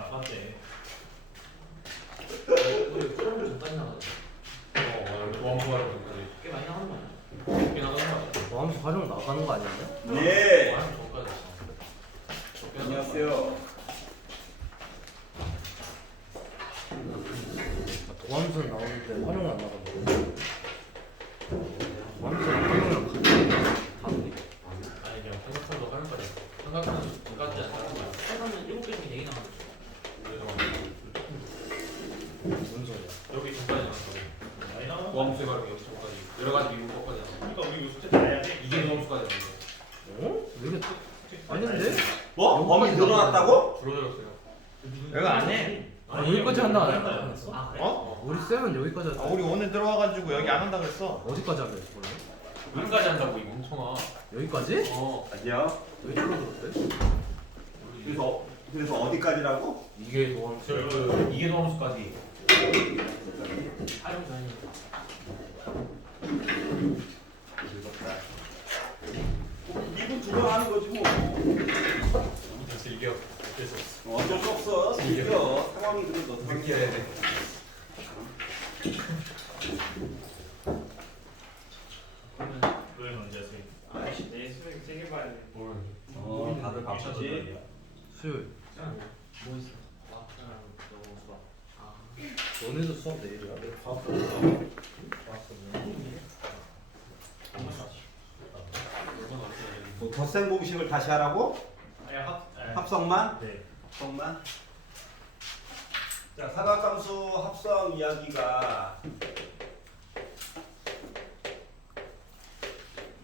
아 맞지. 우리 촬영 전까지 나가자. 도함수하는 것까지 꽤 많이 나가는 거 아니야? 꽤 나가는 거 같아. 도함수 활용 나가는 거 아니었냐? 예. 촬영 전까지. 안녕하세요. 도함수는 나오는데 활용은 안 나간다고. 도함수랑 활용이랑 같이 다른데? 아니 그냥 삼각형도 활용까지. 삼각형은 전까지 안 나가는 거야. 삼각형은 7개 중에 4개 나가는 거야. 무슨 소리야? 여기 전까지 나가는 거야. 많이 나가는 거. 도함수에 가면 여기 전까지. 여러 가지 미국 것까지 나가. 그러니까 우리 이거 숙제 다 해야 돼. 이게 도함수까지 나가는 거야. 어? 왜 이게 아닌데? 뭐? 범위 늘어났다고? 줄어들었어요. 여기 안 해. 아, 여기까지 한다 안 한다. 했어? 아 그래? 어? 우리 쌤은 여기까지 아, 했다. 우리 오늘 들어와가지고 여기 안 한다 그랬어. 어디까지 하려 했어 원래? 여기까지 한다고 이 멍청아. 여기까지? 어. 아니요. 왜 줄어들었대? 그래서 어디까지라고? 이게 도함수. 이게 도함수까지. 촬영 전이니까. 미분 조정하는 거지 뭐. 즐겨. 어쩔 수 없어. 어쩔 수 없어. 즐겨. 상황이 그래도 느껴야 돼. 왜 언제 수익? 아이씨. 내 수익 세개 봐야 돼. 다들 바쁘지. 수요일. 뭐 있어? 과학자랑 영어 수학. 아. 너네도 수업 내일이야? 과학 뭐 덧셈 공식을 다시 하라고? 아니 합성만? 네. 합성만? 자, 사각함수 합성 이야기가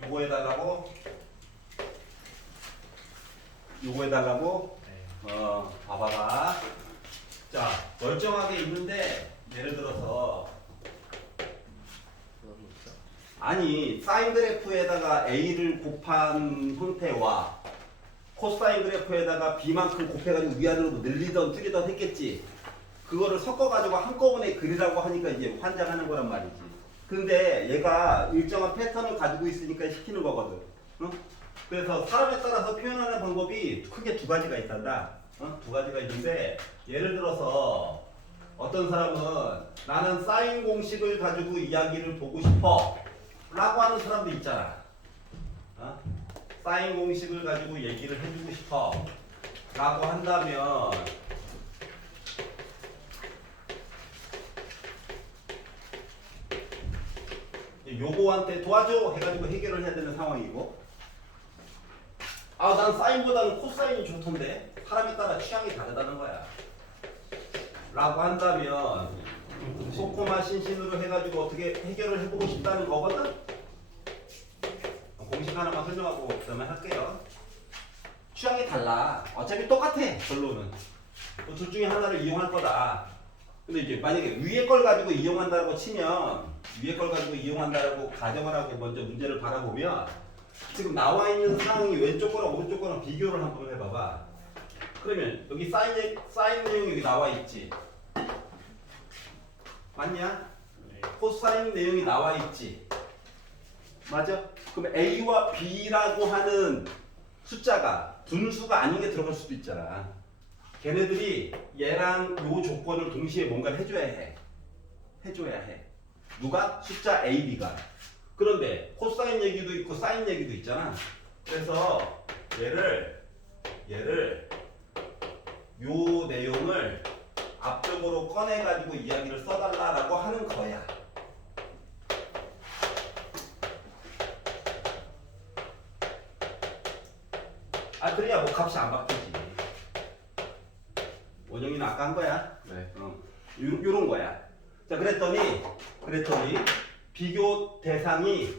요거 해달라고? 요거 해달라고? 네. 봐봐봐. 자, 멀쩡하게 있는데 예를 들어서 아니 사인 그래프에다가 a를 곱한 형태와 코사인 그래프에다가 b만큼 곱해가지고 위아래로 늘리던 줄이던 했겠지. 그거를 섞어가지고 한꺼번에 그리라고 하니까 이제 환장하는 거란 말이지. 근데 얘가 일정한 패턴을 가지고 있으니까 시키는 거거든. 어? 그래서 사람에 따라서 표현하는 방법이 크게 두 가지가 있단다. 두 가지가 있는데 예를 들어서 어떤 사람은 나는 사인 공식을 가지고 이야기를 보고 싶어 라고 하는 사람도 있잖아. 사인 공식을 가지고 얘기를 해주고 싶어 라고 한다면 요거한테 도와줘 해가지고 해결을 해야 되는 상황이고, 아 난 사인보다는 코사인이 좋던데 사람에 따라 취향이 다르다는 거야 라고 한다면 소코마 신신으로 해가지고 어떻게 해결을 해보고 싶다는 거거든. 공식 하나만 설명하고 그 다음에 할게요. 취향이 달라. 어차피 똑같아 결론은. 둘 중에 하나를 이용할 거다. 근데 이제 만약에 위에 걸 가지고 이용한다고 치면, 위에 걸 가지고 이용한다고 가정을 하고 먼저 문제를 바라보면 지금 나와 있는 상황이 왼쪽 거랑 오른쪽 거랑 비교를 한번 해봐봐. 그러면 여기 사인 내용이 여기 나와 있지. 맞냐? 코사인 내용이 나와 있지. 맞아? 그럼 A와 B라고 하는 숫자가 분수가 아닌 게 들어갈 수도 있잖아. 걔네들이 얘랑 요 조건을 동시에 뭔가를 해줘야 해. 해줘야 해. 누가? 숫자 A, B가. 그런데 코사인 얘기도 있고 사인 얘기도 있잖아. 그래서 얘를 요 내용을 앞쪽으로 꺼내가지고 이야기를 써달라라고 하는 거야. 아 그래야 뭐 값이 안 바뀌지. 원영이는 아까 한 거야. 네. 요런 거야. 자 그랬더니 비교 대상이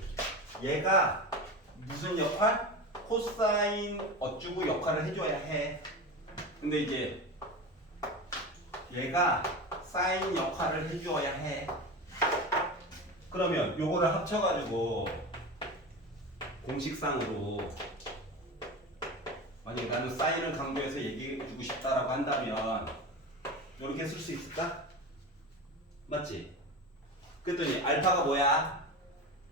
얘가 무슨 역할? 코사인 어쩌고 역할을 해줘야 해. 근데 이제 얘가 사인 역할을 해줘야 해. 그러면 요거를 합쳐가지고 공식상으로 만약에 나는 사인을 강조해서 얘기해주고 싶다라고 한다면 이렇게 쓸 수 있을까? 맞지? 그랬더니 알파가 뭐야?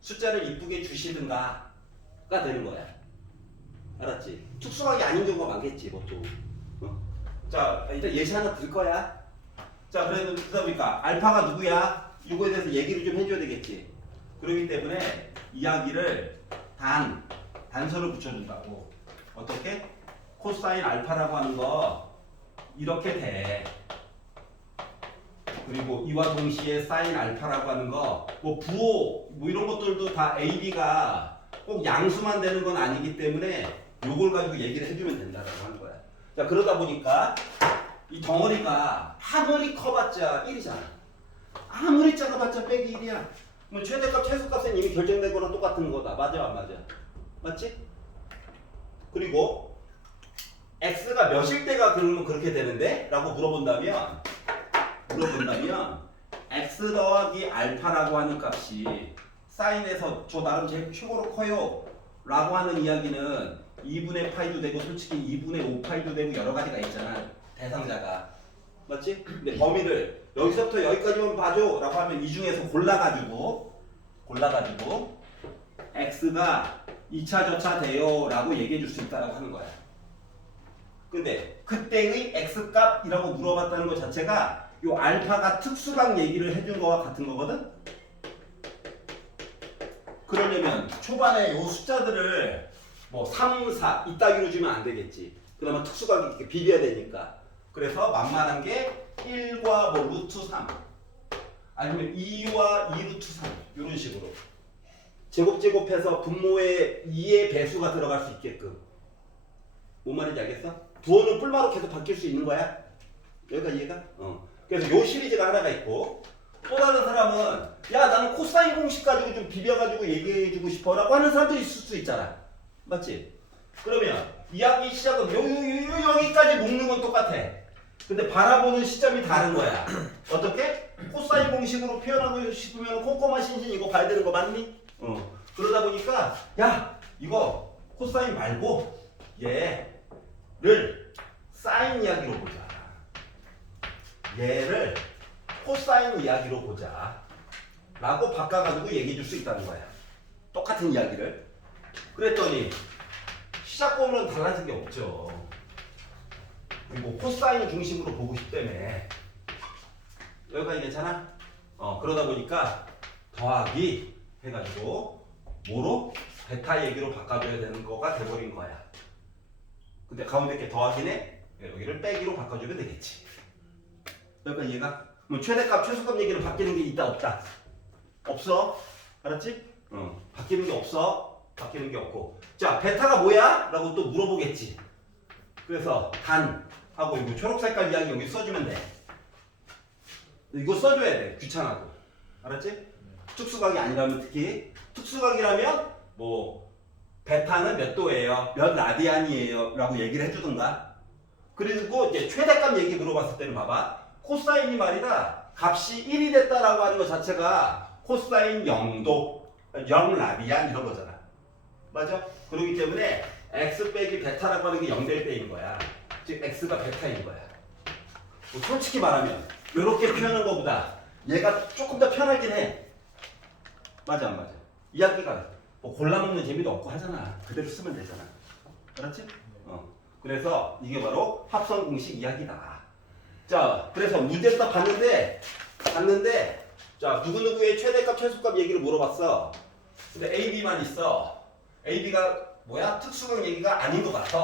숫자를 이쁘게 주시든가가 되는 거야. 알았지? 특수하게 아닌 경우가 많겠지 보통. 자, 일단 예시 하나 들 거야. 자, 그러다 보니까 알파가 누구야? 이거에 대해서 얘기를 좀 해줘야 되겠지. 그렇기 때문에 이야기를 단서를 붙여준다고. 어떻게? 코사인 알파라고 하는 거 이렇게 돼. 그리고 이와 동시에 사인 알파라고 하는 거 뭐 부호 뭐 이런 것들도 다 AB가 꼭 양수만 되는 건 아니기 때문에 요걸 가지고 얘기를 해주면 된다라고 하는 거야. 자, 그러다 보니까 이 덩어리가 아무리 커봤자 1이잖아. 아무리 작아봤자 빼기 1이야. 뭐 최대값 최소값은 이미 결정된 거랑 똑같은 거다. 맞아 안 맞아? 맞지? 그리고 x가 몇일 때가 그러면 그렇게 되는데? 라고 물어본다면 x 더하기 알파라고 하는 값이 사인에서 저 나름 제일 최고로 커요 라고 하는 이야기는 2분의 파이도 되고 솔직히 2분의 5파이도 되고 여러 가지가 있잖아. 대상자가. 맞지? 근데 범위를 여기서부터 여기까지만 봐줘 라고 하면 이 중에서 골라가지고 x가 2차 저차 돼요 라고 얘기해 줄 수 있다라고 하는 거야. 근데 그때의 x값이라고 물어봤다는 것 자체가 요 알파가 특수강 얘기를 해준 거와 같은 거거든? 그러려면 초반에 요 숫자들을 뭐 3, 4 이따기로 주면 안 되겠지. 그러면 특수각이 이렇게 비벼야 되니까. 그래서 만만한 게 1과 뭐 루트 3 아니면 2와 2 루트 3 이런 식으로 제곱해서 분모에 2의 배수가 들어갈 수 있게끔. 뭔 말인지 알겠어? 부호는 뿔마로 계속 바뀔 수 있는 거야. 여기까지 이해가? 그래서 요 시리즈가 하나가 있고 또 다른 사람은 야 나는 코사인 공식 가지고 좀 비벼가지고 얘기해주고 싶어 라고 하는 사람도 있을 수 있잖아. 맞지? 그러면 이야기 시작은 여기까지 묶는 건 똑같아. 근데 바라보는 시점이 다른 거야. 어떻게? 코사인 공식으로 표현하고 싶으면 꼼꼼한 신신 이거 봐야 되는 거 맞니? 그러다 보니까 야 이거 코사인 말고 얘를 사인 이야기로 보자. 얘를 코사인 이야기로 보자 라고 바꿔가지고 얘기해 줄 수 있다는 거야. 똑같은 이야기를. 그랬더니 시작 부분은 달라진 게 없죠. 그리고 코사인 중심으로 보고 싶다며. 여기까지 괜찮아? 그러다 보니까 더하기 해가지고 뭐로? 베타 얘기로 바꿔줘야 되는 거가 돼버린 거야. 근데 가운데 게 더하기네? 여기를 빼기로 바꿔주면 되겠지. 여기까지 이해가? 뭐 최대값, 최소값 얘기는 바뀌는 게 있다 없다? 없어. 알았지? 바뀌는 게 없어. 바뀌는 게 없고. 자, 베타가 뭐야? 라고 또 물어보겠지. 그래서 단 하고 이거 초록색깔 이야기 여기 써주면 돼. 이거 써줘야 돼. 귀찮아도. 알았지? 특수각이 아니라면 특히 특수각이라면 뭐 베타는 몇 도예요? 몇 라디안이에요? 라고 얘기를 해주든가. 그리고 이제 최대값 얘기 물어봤을 때는 봐봐. 코사인이 말이다. 값이 1이 됐다라고 하는 것 자체가 코사인 0도, 0라디안 이런 거잖아. 맞아? 그렇기 때문에 x 빼기 베타라고 하는 게 0될 때인 거야. 즉 x가 베타인 거야. 뭐 솔직히 말하면 이렇게 표현한 것보다 얘가 조금 더 편하긴 해. 맞아 안 맞아? 이야기가 뭐 골라먹는 재미도 없고 하잖아. 그대로 쓰면 되잖아. 알았지? 그래서 이게 바로 합성 공식 이야기다. 자, 그래서 문제를 딱 봤는데 자 누구누구의 최대값 최소값 얘기를 물어봤어. 근데 AB만 있어. AB가 뭐야? 특수강 얘기가 아닌 것 같아.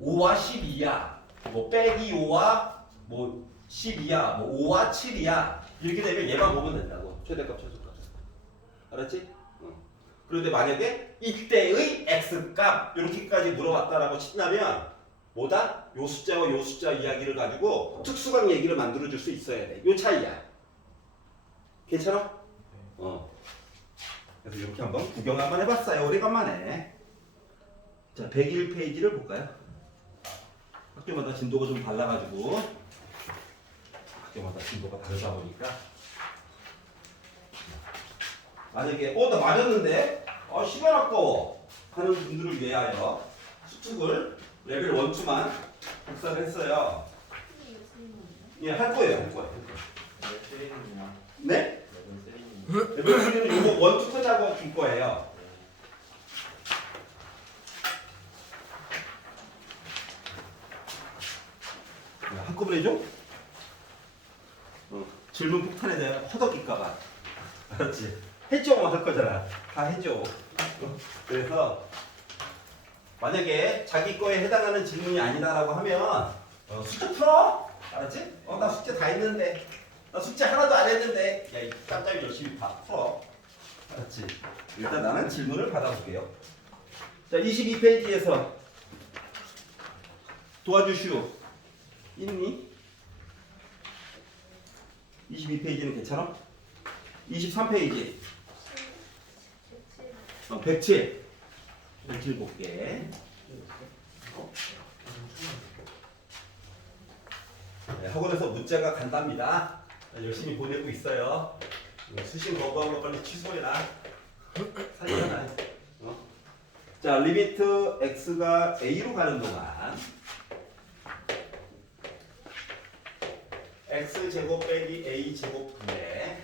5와 12야. 뭐 빼기 5와 뭐 12야. 뭐 5와 7이야. 이렇게 되면 얘만 보면 된다고. 최대값 최소값. 알았지? 그런데 만약에 이때의 x값 이렇게까지 물어봤다라고 친다면 뭐다? 요 숫자와 요 숫자 이야기를 가지고 특수강 얘기를 만들어줄 수 있어야 돼. 요 차이야. 괜찮아? 그래서 이렇게 한번 구경 한번 해봤어요. 오래간만에. 자, 101페이지를 볼까요? 학교마다 진도가 좀 달라가지고 학교마다 진도가 다르다 보니까 만약에 나 맞았는데 시간 아까워 하는 분들을 위하여 수특을 레벨 1, 2만 복사를 했어요. 예, 할 거예요. 네? 레벨 3는 이거 1, 2 끝나고 줄 거예요. 한꺼번에 해줘? 질문 폭탄에 대한 허덕일까봐. 알았지? 해줘만 할 거잖아. 다 해줘. 그래서 만약에 자기 거에 해당하는 질문이 아니다라고 하면 숙제 풀어. 알았지? 나 숙제 다 했는데. 나 숙제 하나도 안 했는데. 야, 이 깜짝이 열심히 다 풀어. 알았지? 일단 나는 질문을 받아볼게요. 자, 22페이지에서 도와주시오. 있니? 22페이지는 괜찮아? 23페이지. 107. 107 볼게. 네, 학원에서 문제가 간답니다. 열심히 보내고 있어요. 수신 거부한 거 빨리 취소해라. 살려놔. 자, 리미트 x가 a로 가는 동안 x제곱 빼기 a제곱 분의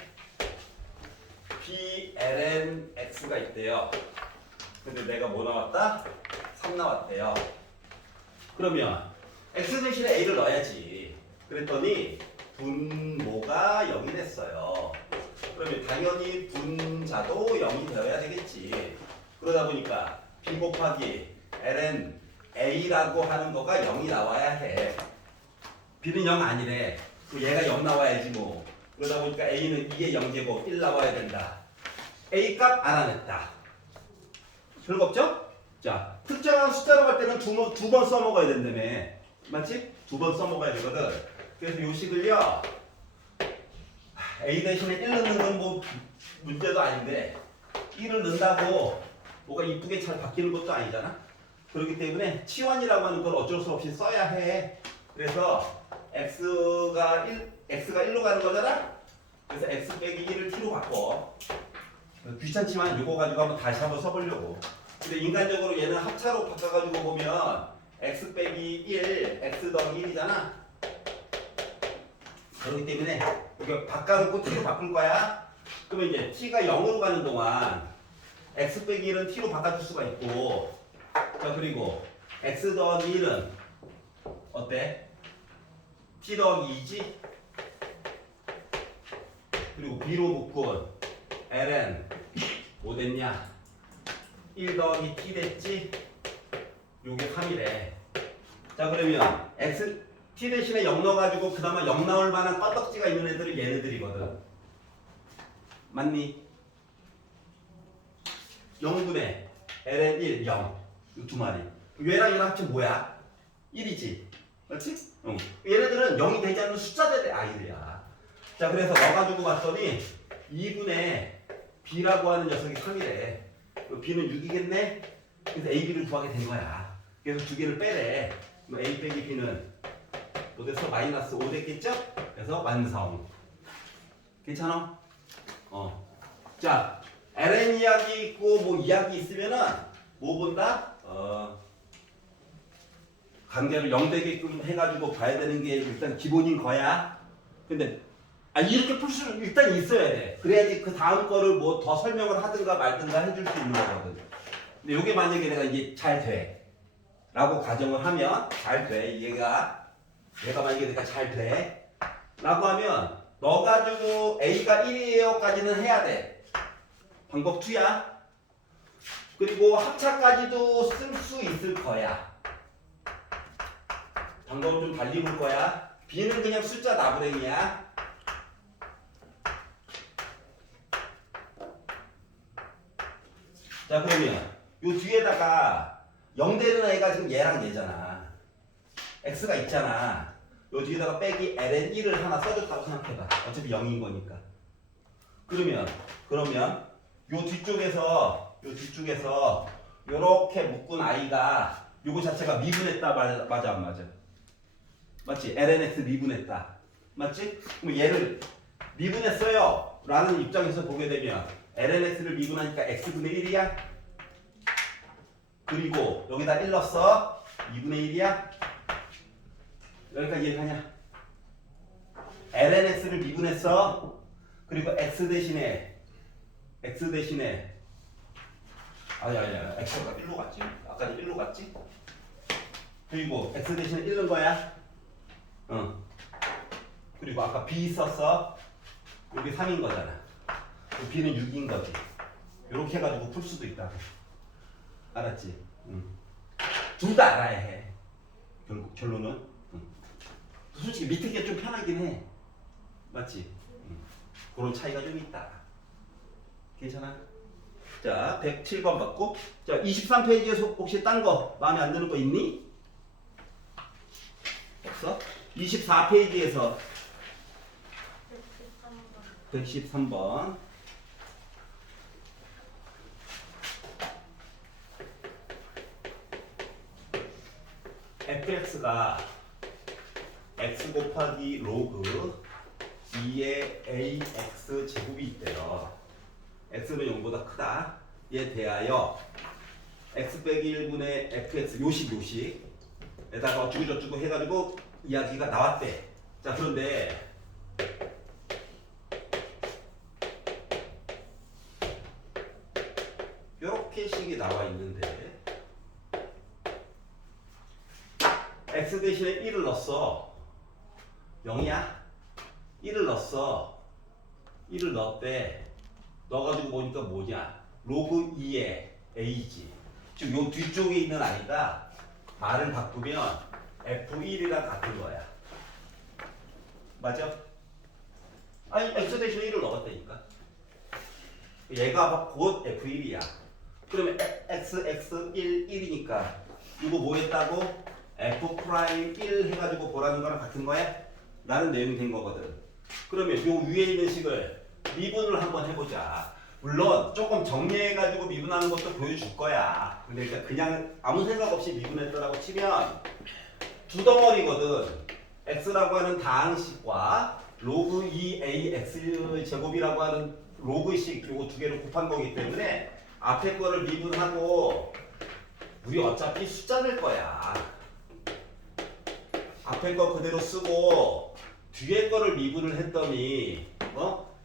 b ln x가 있대요. 근데 내가 뭐 나왔다? 3 나왔대요. 그러면 x 대신에 a를 넣어야지. 그랬더니 분모가 0이 됐어요. 그러면 당연히 분자도 0이 되어야 되겠지. 그러다 보니까 b 곱하기 ln a라고 하는 거가 0이 나와야 해. b는 0 아니래. 얘가 0 나와야지 뭐. 그러다 보니까 a는 2의 0제곱 1 나와야 된다. a 값 알아냈다. 별거 없죠? 자, 특정한 숫자로 갈 때는 두 번 써먹어야 된다며. 맞지? 2번 써먹어야 되거든. 그래서 요 식을요, a 대신에 1 넣는 건 뭐 문제도 아닌데 1을 넣는다고 뭐가 이쁘게 잘 바뀌는 것도 아니잖아. 그렇기 때문에 치환이라고 하는 걸 어쩔 수 없이 써야 해. 그래서 x가 1로 가는 거잖아. 그래서 x 빼기 1을 t로 바꿔. 귀찮지만 이거 가지고 다시 한번 써보려고. 근데 인간적으로 얘는 합차로 바꿔가지고 보면 x 빼기 1, x 더하기 1이잖아. 그렇기 때문에 이거 바꿔놓고 t로 바꿀 거야. 그러면 이제 t가 0으로 가는 동안 x 빼기 1은 t로 바꿔줄 수가 있고, 자, 그리고 x 더하기 1은 어때? t 더하기 2지? 그리고 b로 묶은 ln 뭐 됐냐? 1 더하기 t 됐지? 요게 3이래. 자, 그러면 t 대신에 0 넣어가지고 그나마 0 나올 만한 껌덕지가 있는 애들이 얘네들이거든. 맞니? 0분의 ln 1, 0. 이 두 마리. 얘랑 얘랑 합치면 뭐야? 1이지. 그렇지? 응. 얘네들은 0이 되지 않는 숫자들의 아이들이야. 자, 그래서 넣어가지고 봤더니 2분의 b라고 하는 녀석이 3이래. b는 6이겠네? 그래서 a, b를 구하게 된 거야. 그래서 두 개를 빼래. 그럼 a 빼기 b는 뭐 됐어? 마이너스 5 됐겠죠? 그래서 완성. 괜찮아? 자, ln 이야기 있고 뭐 이야기 있으면은 뭐 본다? 관계를 0 되게끔 해가지고 봐야 되는 게 일단 기본인 거야. 근데 이렇게 풀 수는 일단 있어야 돼. 그래야지 그 다음 거를 뭐 더 설명을 하든가 말든가 해줄 수 있는 거거든. 근데 이게 만약에 내가 이게 잘 돼 라고 가정을 하면 잘 돼. 얘가 만약에 내가 잘 돼 라고 하면 너 가지고 a가 1이에요 까지는 해야 돼. 방법 2야. 그리고 합차까지도 쓸 수 있을 거야. 방법은 좀 달리 볼 거야. b는 그냥 숫자 나부랭이야. 자, 그러면 요 뒤에다가 0 되는 애가 지금 얘랑 얘잖아. x가 있잖아. 요 뒤에다가 빼기 ln 1을 하나 써줬다고 생각해봐. 어차피 0인 거니까. 그러면 요 뒤쪽에서 요렇게 묶은 아이가 요거 자체가 미분했다. 맞아 안 맞아? 맞지? lnx 미분했다. 맞지? 그럼 얘를 미분했어요 라는 입장에서 보게 되면 lnx를 미분하니까 x분의 1이야. 그리고 여기다 1 넣었어. 2분의 1이야. 여기까지 이해가냐? lnx를 미분했어. 그리고 x 대신에 아니야 x가 1로 갔지. 아까 1로 갔지. 그리고 x 대신에 1은 거야. 그리고 아까 B 있었어. 여기 3인 거잖아. B는 6인 거지. 이렇게 해가지고 풀 수도 있다고. 알았지? 둘 다 알아야 해. 결국 결론은. 솔직히 밑에 게 좀 편하긴 해. 맞지? 그런 차이가 좀 있다. 괜찮아? 자, 107번 받고. 자, 23페이지에서 혹시 딴 거 마음에 안 드는 거 있니? 없어? 24페이지에서 113번. fx가 x 곱하기 로그 2의 ax 제곱이 있대요. x는 0보다 크다. 얘 대하여 x 빼기 1분의 fx 요식에다가 어쩌고저쩌고 해가지고 이야기가 나왔대. 자, 그런데 이렇게 식이 나와 있는데 x 대신에 1을 넣었어. 0이야? 1을 넣었어. 1을 넣었대. 넣어가지고 보니까 뭐냐? 로그 2의 a지. 즉 요 뒤쪽에 있는 아이가 말을 바꾸면 f1이랑 같은 거야. 맞아? 아니 x 대신에 1을 넣었다니까. 얘가 곧 f1이야. 그러면 x1 1이니까 이거 뭐 했다고? f'1 해가지고 보라는 거랑 같은 거야? 라는 내용이 된 거거든. 그러면 요 위에 있는 식을 미분을 한번 해보자. 물론 조금 정리해가지고 미분하는 것도 보여줄 거야. 근데 일단 그냥 아무 생각 없이 미분했더라고 치면 두 덩어리거든. x라고 하는 다항식과 로그 2ax 제곱이라고 하는 로그식 요거 두 개를 곱한 거기 때문에 앞에 거를 미분하고 우리 어차피 숫자 낼 거야. 앞에 거 그대로 쓰고 뒤에 거를 미분을 했더니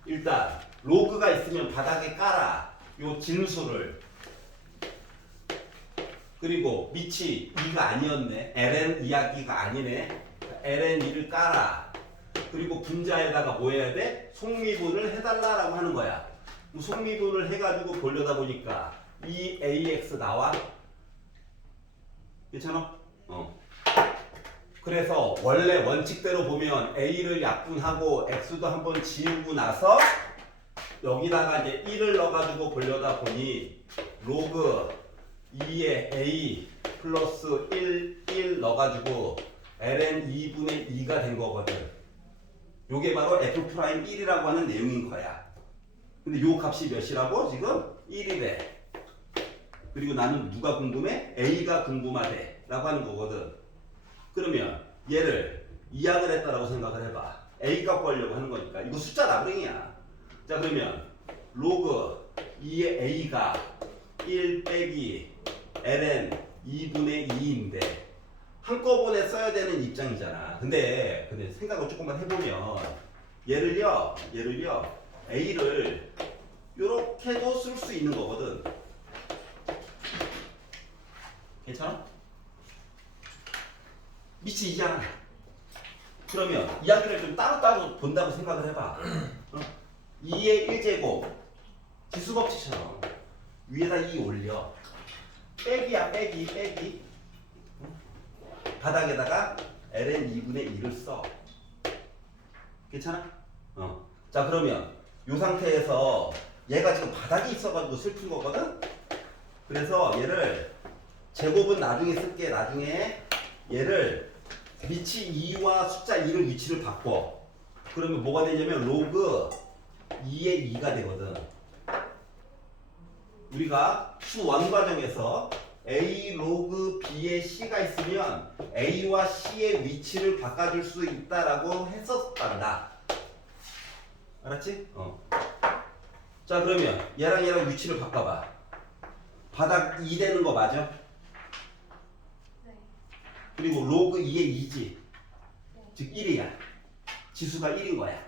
일단 로그가 있으면 바닥에 깔아. 요 진수를. 그리고 밑이 2가 아니었네. ln 이야기가 아니네. ln 2를 깔아. 그리고 분자에다가 뭐 해야 돼? 속미분을 해달라라고 하는 거야. 속미분을 해가지고 보려다 보니까 2ax 나와. 괜찮아? 그래서 원래 원칙대로 보면 a를 약분하고 x도 한번 지우고 나서 여기다가 이제 1을 넣어가지고 보려다 보니 로그 2의 a 플러스 1 넣어가지고 ln 2분의 2가 된 거거든. 요게 바로 f'1이라고 하는 내용인 거야. 근데 요 값이 몇이라고? 지금 1이래. 그리고 나는 누가 궁금해? a가 궁금하대 라고 하는 거거든. 그러면 얘를 이항을 했다라고 생각을 해봐. a 값 구하려고 하는 거니까. 이거 숫자 나부랭이야. 자, 그러면 로그 2의 a가 1 빼기 ln 2분의 2인데 한꺼번에 써야 되는 입장이잖아. 근데 생각을 조금만 해보면 얘를요 a를 요렇게도 쓸 수 있는 거거든. 괜찮아? 밑이 2잖아. 그러면 이야기를 좀 따로따로 본다고 생각을 해봐. 2의 1제곱 지수법칙처럼 위에다 2 올려. 빼기야 빼기. 바닥에다가 ln 2분의 1을 써. 괜찮아? 자, 그러면 이 상태에서 얘가 지금 바닥이 있어가지고 슬픈 거거든? 그래서 얘를 제곱은 나중에 쓸게. 나중에 얘를 위치 2와 숫자 2를 위치를 바꿔. 그러면 뭐가 되냐면 로그 2의 2가 되거든. 우리가 수원 과정에서 a 로그 b의 c가 있으면 a와 c의 위치를 바꿔줄 수 있다라고 했었단다. 알았지? 자, 그러면 얘랑 위치를 바꿔봐. 바닥 2 되는 거 맞아? 그리고 로그 2의 2지. 즉 1이야. 지수가 1인 거야.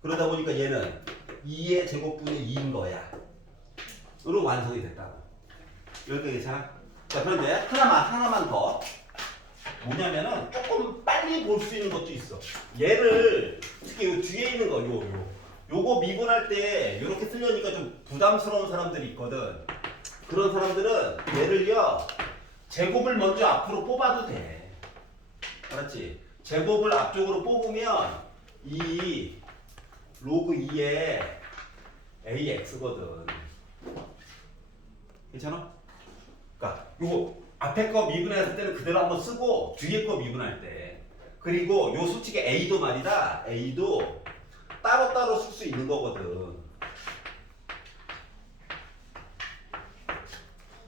그러다 보니까 얘는 2의 제곱분의 2인 거야. 으로 완성이 됐다고. 여기까지 괜찮아? 자, 그런데 하나만 더. 뭐냐면은 조금 빨리 볼 수 있는 것도 있어. 얘를 특히 요 뒤에 있는 거 요거 미분할 때 이렇게 쓰려니까 좀 부담스러운 사람들이 있거든. 그런 사람들은 얘를요 제곱을 먼저 앞으로 뽑아도 돼. 알았지? 제곱을 앞쪽으로 뽑으면 이 로그 2에 AX거든. 괜찮아? 그러니까 요거 앞에 거 미분했을 때는 그대로 한번 쓰고 뒤에 거 미분할 때 그리고 요 수칙의 A도 말이다. A도 따로따로 쓸 수 있는 거거든.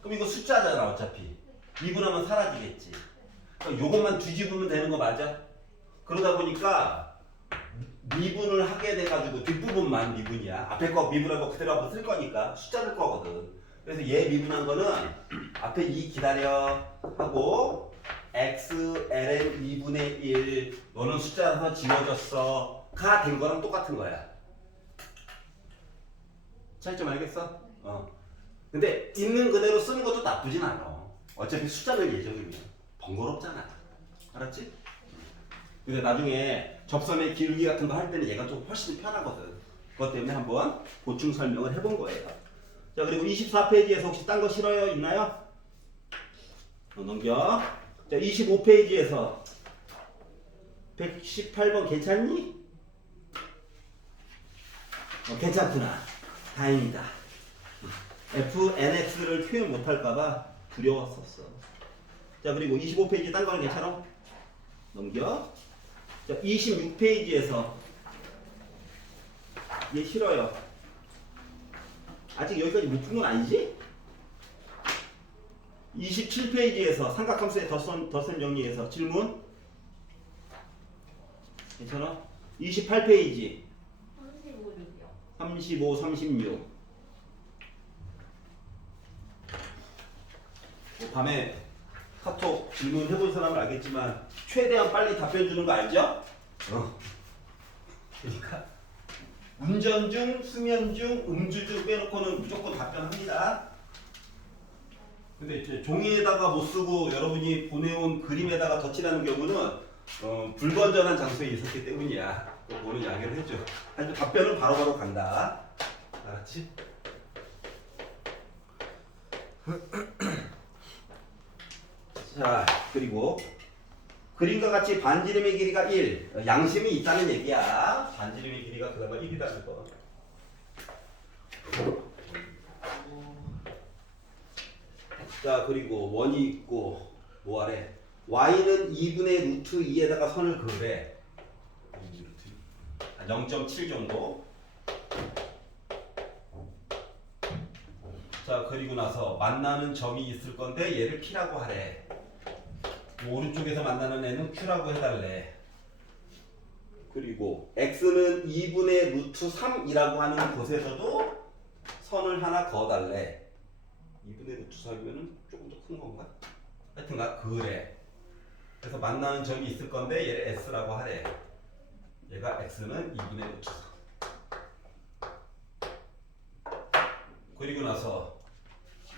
그럼 이거 숫자잖아 어차피. 미분하면 사라지겠지. 그럼 요것만 뒤집으면 되는 거 맞아? 그러다 보니까 미분을 하게 돼가지고 뒷부분만 미분이야. 앞에 거 미분하고 그대로 한번 쓸 거니까 숫자 될 거거든. 그래서 얘 미분한 거는 앞에 2 기다려 하고 x ln 2분의 1 너는 숫자라서 지워졌어 가 된 거랑 똑같은 거야. 차이점 알겠어? 근데 있는 그대로 쓰는 것도 나쁘진 않아. 어차피 숫자를 예정이면 번거롭잖아. 알았지? 근데 나중에 접선의 기울기 같은 거 할 때는 얘가 좀 훨씬 편하거든. 그것 때문에 한번 보충 설명을 해본 거예요. 자, 그리고 24페이지에서 혹시 딴 거 싫어요? 있나요? 넘겨. 자, 25페이지에서 118번 괜찮니? 괜찮구나. 다행이다. FNX를 표현 못할까봐 두려웠었어. 자, 그리고 25페이지 딴 거는 괜찮아? 넘겨. 자, 26페이지에서 얘 싫어요. 아직 여기까지 못 푼 건 아니지? 27페이지에서 삼각함수의 덧셈 정리해서 질문 괜찮아? 28페이지 35, 36 밤에 카톡 질문해본 사람은 알겠지만 최대한 빨리 답변 주는 거 알죠? 그러니까 운전 중, 수면 중, 음주 중 빼놓고는 무조건 답변합니다. 근데 이제 종이에다가 못 쓰고 여러분이 보내온 그림에다가 덧칠하는 경우는 불건전한 장소에 있었기 때문이야. 그거는 양해를 해줘. 하지만 답변은 바로바로 간다. 알았지? 자, 그리고 그림과 같이 반지름의 길이가 1, 양심이 있다는 얘기야. 반지름의 길이가 그나마 1이라는 거. 자, 그리고 원이 있고 뭐 하래? y는 2분의 루트 2에다가 선을 그으래. 0.7 정도. 자, 그리고 나서 만나는 점이 있을 건데 얘를 P라고 하래. 오른쪽에서 만나는 애는 Q라고 해달래. 그리고 X는 2분의 루트 3이라고 하는 곳에서도 선을 하나 그어달래. 2분의 루트 4이면 조금 더 큰 건가? 하여튼가 그래. 그래서 만나는 점이 있을 건데 얘를 S라고 하래. 얘가 X는 2분의 루트 4. 그리고 나서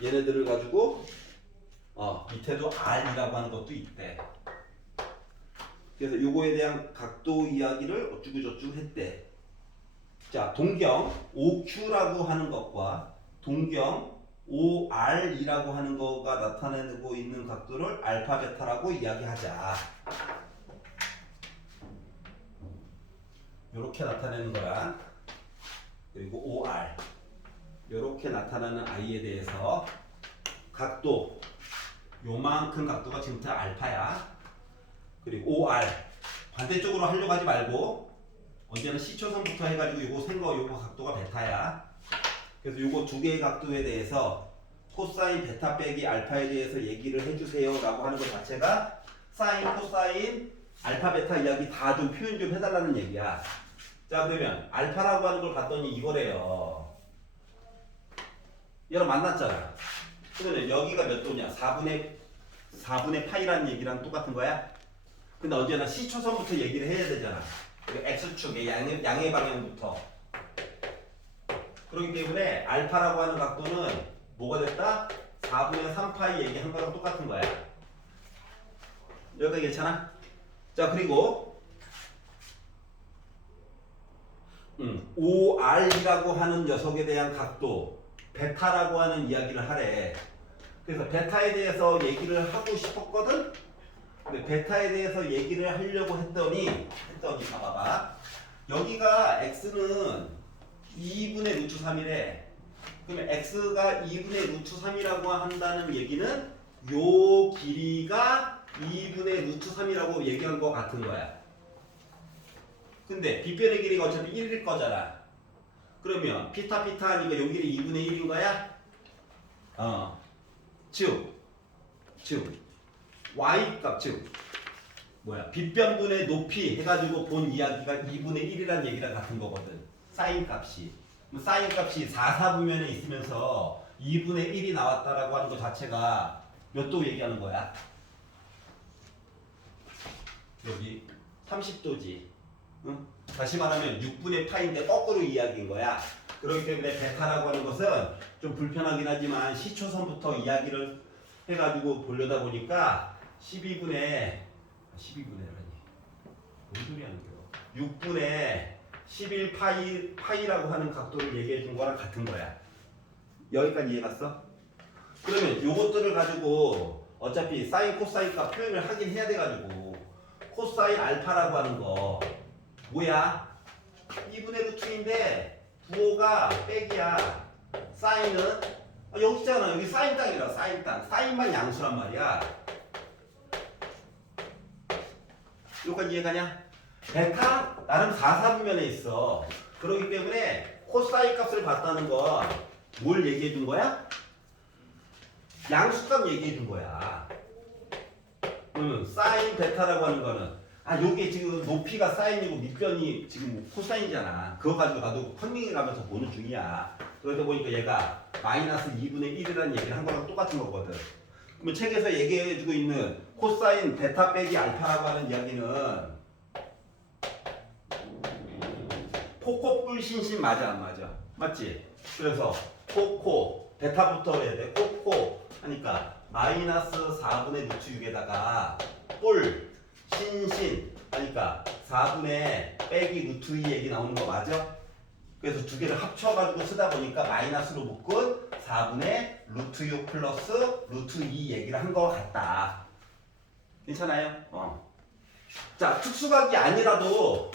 얘네들을 가지고 밑에도 R이라고 하는 것도 있대. 그래서 요거에 대한 각도 이야기를 어쩌고저쩌고 했대. 자, 동경 OQ라고 하는 것과 동경 OR이라고 하는 거가 나타내고 있는 각도를 알파 베타라고 이야기하자. 요렇게 나타내는 거랑 그리고 OR 요렇게 나타나는 I에 대해서 각도 요만큼 각도가 지금부터 알파야. 그리고 OR 반대쪽으로 하려고 하지 말고 언제나 C초선부터 해가지고 요거 생거 요거 각도가 베타야. 그래서 요거 두 개의 각도에 대해서 코사인 베타 빼기 알파에 대해서 얘기를 해주세요 라고 하는 것 자체가 사인, 코사인, 알파, 베타 이야기 다 좀 표현 좀 해달라는 얘기야. 자, 그러면 알파라고 하는 걸 봤더니 이거래요. 얘랑 만났잖아. 그러면 여기가 몇 도냐? 4분의 파이라는 얘기랑 똑같은 거야? 근데 언제나 C초선부터 얘기를 해야 되잖아. X축의 양의 방향부터. 그렇기 때문에 알파라고 하는 각도는 뭐가 됐다? 4분의 3파이 얘기한 거랑 똑같은 거야. 여기까지 괜찮아? 자, 그리고 OR이라고 하는 녀석에 대한 각도 베타라고 하는 이야기를 하래. 그래서 베타에 대해서 얘기를 하고 싶었거든. 근데 베타에 대해서 얘기를 하려고 했더니 봐봐봐. 여기가 x는 2분의 루트 3이래. 그러면 x가 2분의 루트 3이라고 한다는 얘기는 요 길이가 2분의 루트 3이라고 얘기한 거 같은 거야. 근데 빗변의 길이가 어차피 1일 거잖아. 그러면 피타 하니까 요 길이 2분의 1인 거야? 즉 y 값 빗변분의 높이 해가지고 본 이야기가 2분의 1이라는 얘기랑 같은 거거든. 사인 값이. 사인 값이 4, 4분면에 있으면서 2분의 1이 나왔다라고 하는 것 자체가 몇 도 얘기하는 거야? 여기 30도지. 응? 다시 말하면 6분의 파인데 거꾸로 이야기인 거야. 그렇기 때문에 베타라고 하는 것은 좀 불편하긴 하지만 시초선부터 이야기를 해가지고 보려다 보니까 12분의 뭔 소리 하는 거야? 6분의 11파이라고 하는 각도를 얘기해 준 거랑 같은 거야. 여기까지 이해갔어? 그러면 요것들을 가지고 어차피 사인 코사인 값 표현을 하긴 해야 돼가지고 코사인 알파라고 하는 거 뭐야? 2분의 루트인데 부호가 백이야. 사인은 여기 있잖아. 여기 사인 땅이라 사인 땅. 사인만 양수란 말이야. 여기까지 이해가냐? 베타 나름 4, 4분면에 있어. 그렇기 때문에 코사인 값을 봤다는 건 뭘 얘기해 준 거야? 양수값 얘기해 준 거야. 사인 베타라고 하는 거는 요게 지금 높이가 사인이고 밑변이 지금 코사인이잖아. 그거 가지고 나도 컨닝해 가면서 보는 중이야. 그러다 보니까 얘가 마이너스 2분의 1이라는 얘기를 한 거랑 똑같은 거거든. 그러면 책에서 얘기해주고 있는 코사인 베타 빼기 알파라고 하는 이야기는 코코 뿔신신 맞아 안 맞아? 맞지? 그래서 코코 베타부터 해야 돼. 코코 하니까 마이너스 4분의 루트 6에다가 뿔 신신 하니까 4분의 빼기 루트 2 얘기 나오는 거 맞아? 그래서 두 개를 합쳐가지고 쓰다 보니까 마이너스로 묶은 4분의 루트 6 플러스 루트 2 얘기를 한 거 같다. 괜찮아요? 자, 특수각이 아니라도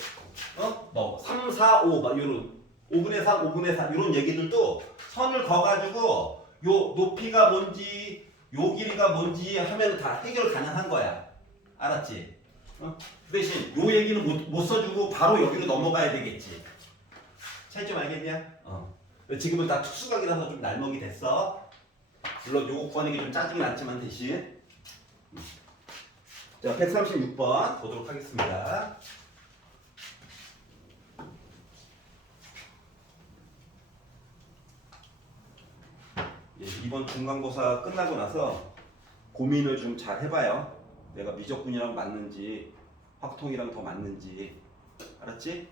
뭐 3, 4, 5 막 요런 5분의 3, 5분의 4 이런 얘기들도 선을 그어가지고 요 높이가 뭔지 요 길이가 뭔지 하면 다 해결 가능한 거야. 알았지? 그 대신 요 얘기는 못 써주고 바로 여기로 넘어가야 되겠지. 차이점 알겠냐? 지금은 다 특수각이라서 좀 날먹이 됐어. 물론 요거 구하는 게 좀 짜증이 났지만 대신 자 136번 보도록 하겠습니다. 이번 중간고사 끝나고 나서 고민을 좀 잘 해봐요. 내가 미적분이랑 맞는지 확통이랑 더 맞는지. 알았지?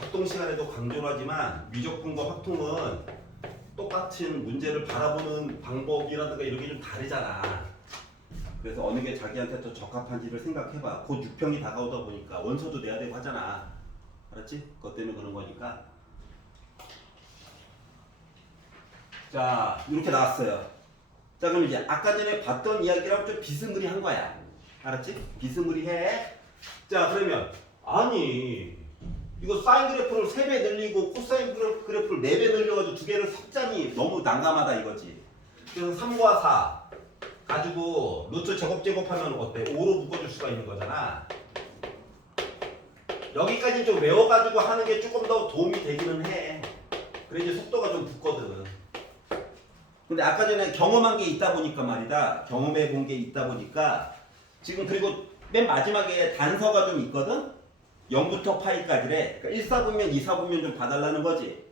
확통 시간에도 강조를 하지만 미적분과 확통은 똑같은 문제를 바라보는 방법이라든가 이런 게 좀 다르잖아. 그래서 어느 게 자기한테 더 적합한지를 생각해봐. 곧 6평이 다가오다 보니까 원서도 내야 되고 하잖아. 알았지? 그것 때문에 그런 거니까. 자, 이렇게 나왔어요. 자, 그럼 이제 아까 전에 봤던 이야기랑 좀 비스무리한 거야. 알았지? 비스무리해. 자, 그러면 아니 이거 사인 그래프를 3배 늘리고 코사인 그래프를 4배 늘려가지고 두 개를 섞자니 너무 난감하다 이거지. 그래서 3과 4 가지고 루트 제곱하면 어때? 5로 묶어줄 수가 있는 거잖아. 여기까지 좀 외워가지고 하는 게 조금 더 도움이 되기는 해. 그래 이제 속도가 좀 붙거든. 근데 아까 전에 경험한 게 있다 보니까 말이다. 경험해 본 게 있다 보니까 지금 그리고 맨 마지막에 단서가 좀 있거든? 0부터 파이까지래. 그러니까 1, 4분면, 2, 4분면 좀 봐달라는 거지.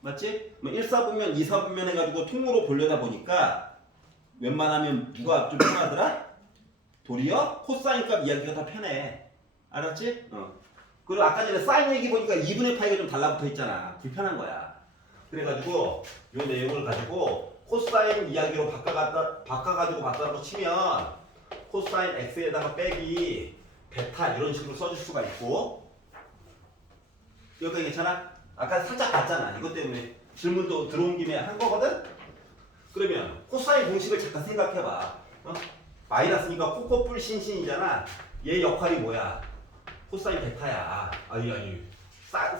맞지? 1, 4분면, 2, 4분면 해가지고 통으로 보려다 보니까 웬만하면 누가 좀 편하더라? 도리어 코사인 값 이야기가 더 편해. 알았지? 그리고 아까 전에 사인 얘기 보니까 2분의 파이가 좀 달라붙어 있잖아. 불편한 거야. 그래가지고 요 내용을 가지고 코사인 이야기로 바꿔가지고 봤다고 치면 코사인 x에다가 빼기 베타 이런 식으로 써줄 수가 있고 여기까지 괜찮아? 아까 살짝 봤잖아. 이것 때문에 질문도 들어온 김에 한 거거든? 그러면 코사인 공식을 잠깐 생각해봐. 어? 마이너스니까 코코 뿔 신신이잖아. 얘 역할이 뭐야? 코사인 베타야. 아니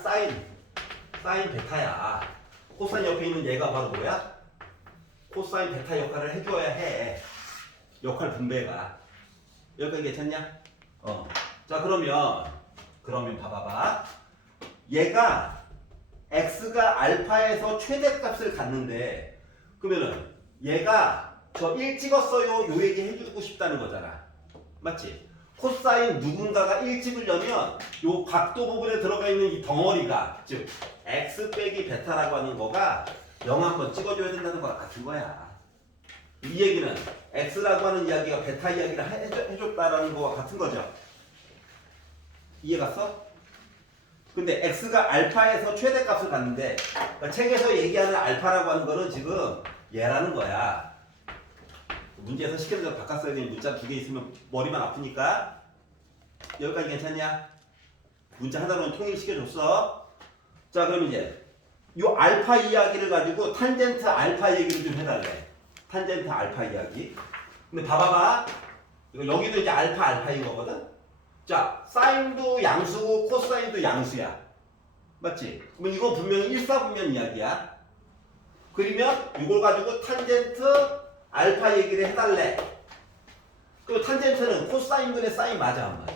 사인 베타야. 코사인 옆에 있는 얘가 바로 뭐야? 코사인 베타 역할을 해줘야 해. 역할 분배가. 여기까지 괜찮냐? 자 그러면 봐봐봐. 얘가 x가 알파에서 최대값을 갖는데 그러면은 얘가 저 1 찍었어요 요 얘기 해주고 싶다는 거잖아. 맞지? 코사인 누군가가 1 찍으려면 요 각도 부분에 들어가 있는 이 덩어리가 즉 x 빼기 베타라고 하는 거가 0 한번 찍어줘야 된다는 거랑 같은 거야. 이 얘기는 x라고 하는 이야기가 베타 이야기를 해줬다라는 거와 같은 거죠. 이해 갔어? 근데 x가 알파에서 최대값을 갖는데 그러니까 책에서 얘기하는 알파라고 하는 거는 지금 얘라는 거야. 문제에서 시키는 대로 바꿨어야 되는 문자 2개 있으면 머리만 아프니까 여기까지 괜찮냐? 문자 하나로는 통일시켜줬어. 자 그럼 이제 요 알파 이야기를 가지고 탄젠트 알파 얘기를 좀 해달래. 탄젠트 알파 이야기. 근데 봐봐봐. 이거 여기도 이제 알파인 거거든? 자, 사인도 양수고 코사인도 양수야. 맞지? 그럼 이거 분명히 일사분면 이야기야. 그러면 이걸 가지고 탄젠트 알파 얘기를 해달래. 그리고 탄젠트는 코사인분의 사인 맞아 안 맞아?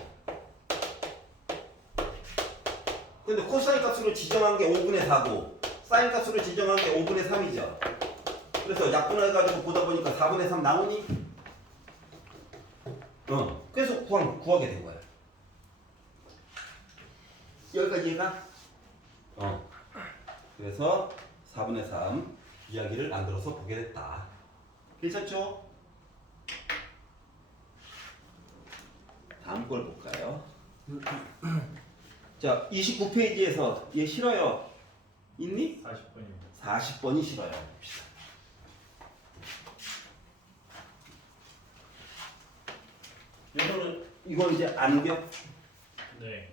근데 코사인 값으로 지정한 게 5분의 4고 사인 값으로 지정한 게 5분의 3이죠. 그래서 약분해가지고 보다 보니까 4분의 3 나오니? 그래서 구하게 된 거야. 여기까지 이해가? 그래서 4분의 3 이야기를 만들어서 보게 됐다. 괜찮죠? 다음 걸 볼까요? 자, 29페이지에서 얘 싫어요. 있니? 40분입니다. 40번이 싫어요. 봅시다. 이건 이제 안경? 네.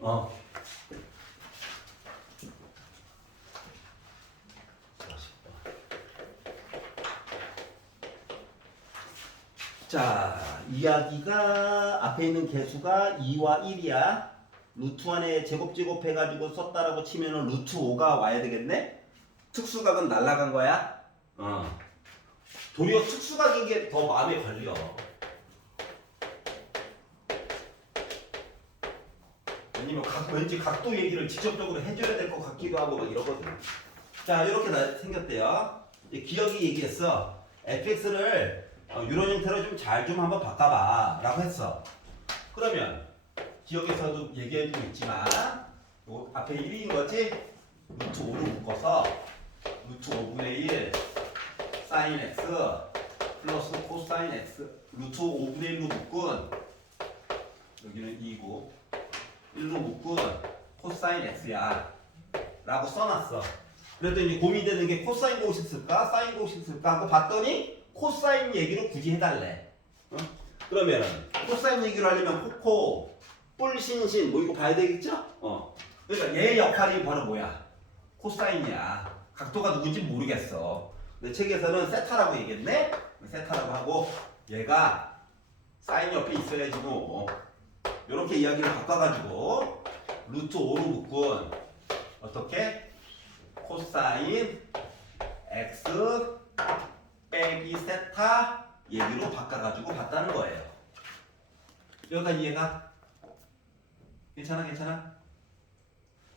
자, 이야기가 앞에 있는 개수가 2와 1이야. 루트 안에 제곱 해가지고 썼다라고 치면은 루트 5가 와야 되겠네? 특수각은 날라간 거야? 도리어 특수각인 게 더 마음에 걸려. 아니면 왠지 각도 얘기를 직접적으로 해줘야 될 것 같기도 하고 막 이러거든. 자, 이렇게 생겼대요. 기억이 얘기했어. fx를 이런 형태로 좀 잘 좀 한번 바꿔봐 라고 했어. 그러면 기억에서도 얘기해주고 있지만 요 앞에 1인 거지? 루트 5를 묶어서 루트 5분의 1 사인 x 플러스 코사인 x 루트 5분의 1로 묶은 여기는 2고 1로 묶은 코사인 x야 라고 써놨어. 그랬더니 고민되는 게 코사인 공식 쓸까 사인 공식 쓸까 하고 봤더니 코사인 얘기로 굳이 해달래. 그러면은 코사인 얘기를 하려면 코코 뿔신신 뭐 이거 봐야 되겠죠? 그러니까 얘 역할이 바로 뭐야? 코사인이야. 각도가 누군지 모르겠어. 근데 책에서는 세타라고 얘기했네? 세타라고 하고 얘가 사인 옆에 있어야지 뭐. 요렇게 이야기를 바꿔가지고 루트 5로 묶은 어떻게? 코사인 x 빼기 세타 얘기로 바꿔가지고 봤다는 거예요. 여기까지 이해가? 괜찮아?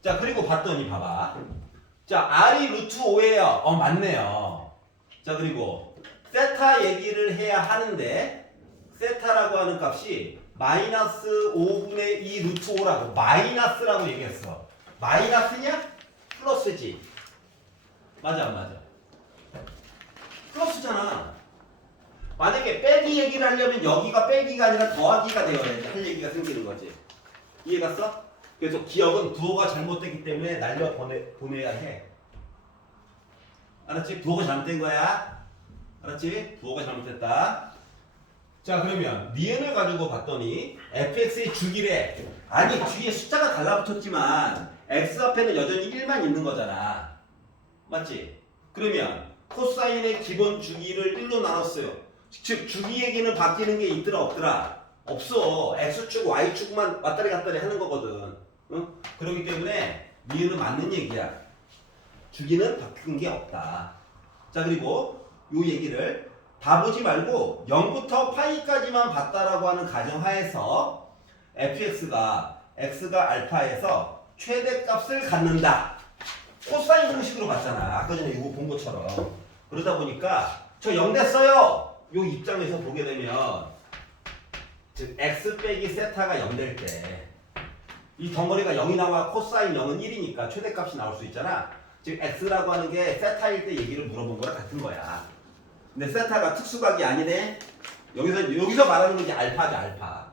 자, 그리고 봤더니 봐봐. 자, r이 루트 5예요. 맞네요. 자, 그리고 세타 얘기를 해야 하는데 세타라고 하는 값이 마이너스 5분의 2 루트 5라고 마이너스라고 얘기했어. 마이너스냐? 플러스지. 맞아 안 맞아? 플러스잖아. 만약에 빼기 얘기를 하려면 여기가 빼기가 아니라 더하기가 되어야지 할 얘기가 생기는 거지. 이해 갔어? 그래서 기억은 구호가 잘못됐기 때문에 날려 보내야 해. 알았지? 부호가 잘못된 거야. 알았지? 부호가 잘못됐다. 자 그러면 니은을 가지고 봤더니 fx의 주기래. 아니 뒤에 숫자가 달라붙었지만 x 앞에는 여전히 1만 있는 거잖아. 맞지? 그러면 코사인의 기본 주기를 1로 나눴어요. 즉 주기 얘기는 바뀌는 게 있더라 없더라? 없어. x축 y축만 왔다리 갔다리 하는 거거든. 응? 그렇기 때문에 니은은 맞는 얘기야. 주기는 바뀐 게 없다. 자 그리고 요 얘기를 다 보지 말고 0부터 파이까지만 봤다라고 하는 가정하에서 fx가 x가 알파에서 최대값을 갖는다. 코사인 공식으로 봤잖아. 아까 전에 이거 본 것처럼. 그러다 보니까 저 0 됐어요. 요 입장에서 보게 되면 즉 x 빼기 세타가 0 될 때 이 덩어리가 0이 나와 코사인 0은 1이니까 최대값이 나올 수 있잖아. 즉 x라고 하는 게 세타일 때 얘기를 물어본 거랑 같은 거야. 근데 세타가 특수각이 아니네. 여기서 말하는 건 이제 알파죠, 알파.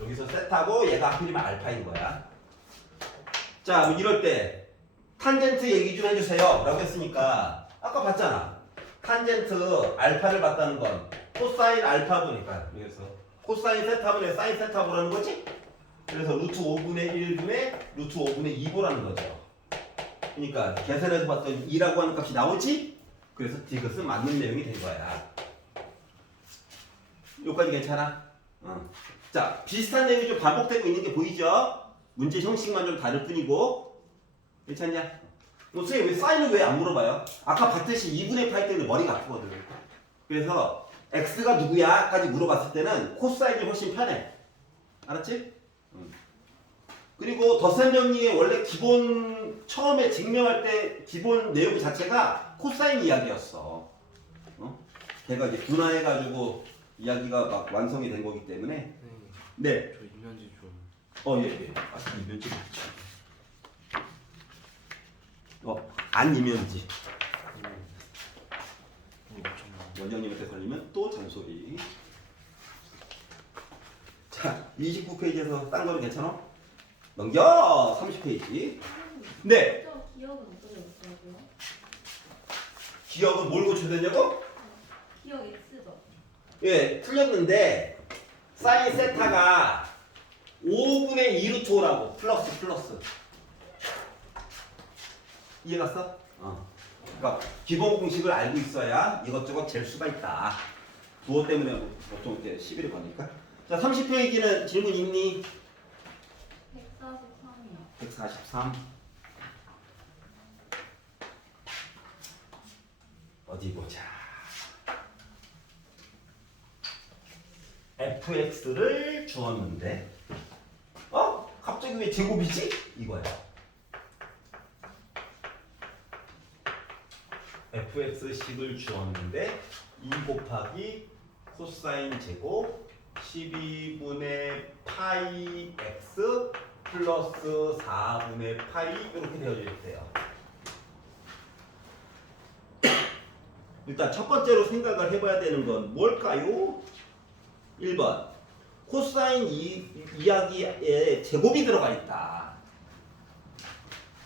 여기서 세타고 얘가 하필이면 알파인 거야. 자, 뭐 이럴 때 탄젠트 얘기 좀 해주세요 라고 했으니까 아까 봤잖아. 탄젠트 알파를 봤다는 건 코사인 알파분이니까 그래서 코사인 세타분의 사인 세타분이라는 거지. 그래서 루트 5분의 1분의 루트 5분의 2보라는 거죠. 그러니까 계산해서 봤더니 2라고 하는 값이 나오지? 그래서 디귿은 맞는 내용이 된 거야. 여기까지 괜찮아? 자, 비슷한 내용이 좀 반복되고 있는 게 보이죠? 문제 형식만 좀 다를 뿐이고. 괜찮냐? 선생님 왜 사인을 왜 안 물어봐요? 아까 봤듯이 2분의 파이 때문에 머리가 아프거든. 그래서 x가 누구야? 까지 물어봤을 때는 코사인이 훨씬 편해. 알았지? 그리고 덧셈 정리의 원래 기본 처음에 증명할 때 기본 내용 자체가 코사인 이야기였어. 걔가 이제 분화해가지고 이야기가 막 완성이 된 거기 때문에. 네. 저 이면지 좀. 예. 이면지. 안 이면지. 원장님한테 걸리면 또 잔소리. 자, 29페이지에서 딴 거는 괜찮아? 넘겨! 30페이지. 네. 기억은 어떻게 됐어요? 기억은 뭘 고쳐야 되냐고? 기억 X죠? 예, 틀렸는데 사인 세타가 5분의 2루트 5라고 플러스 이해갔어? 그러니까 기본 공식을 알고 있어야 이것저것 잴 수가 있다. 부호 때문에 보통 이제 시비를 거니까. 자, 30페이지는 질문 있니? 143이요. 143. 어디 보자. fx를 주었는데 갑자기 왜 제곱이지? 이거야. fx10을 주었는데 2 곱하기 코사인 제곱 12분의 파이 x 플러스 4분의 파이 이렇게 되어져 있대요. 일단 첫 번째로 생각을 해봐야 되는 건 뭘까요? 1번 코사인 이야기에 제곱이 들어가 있다.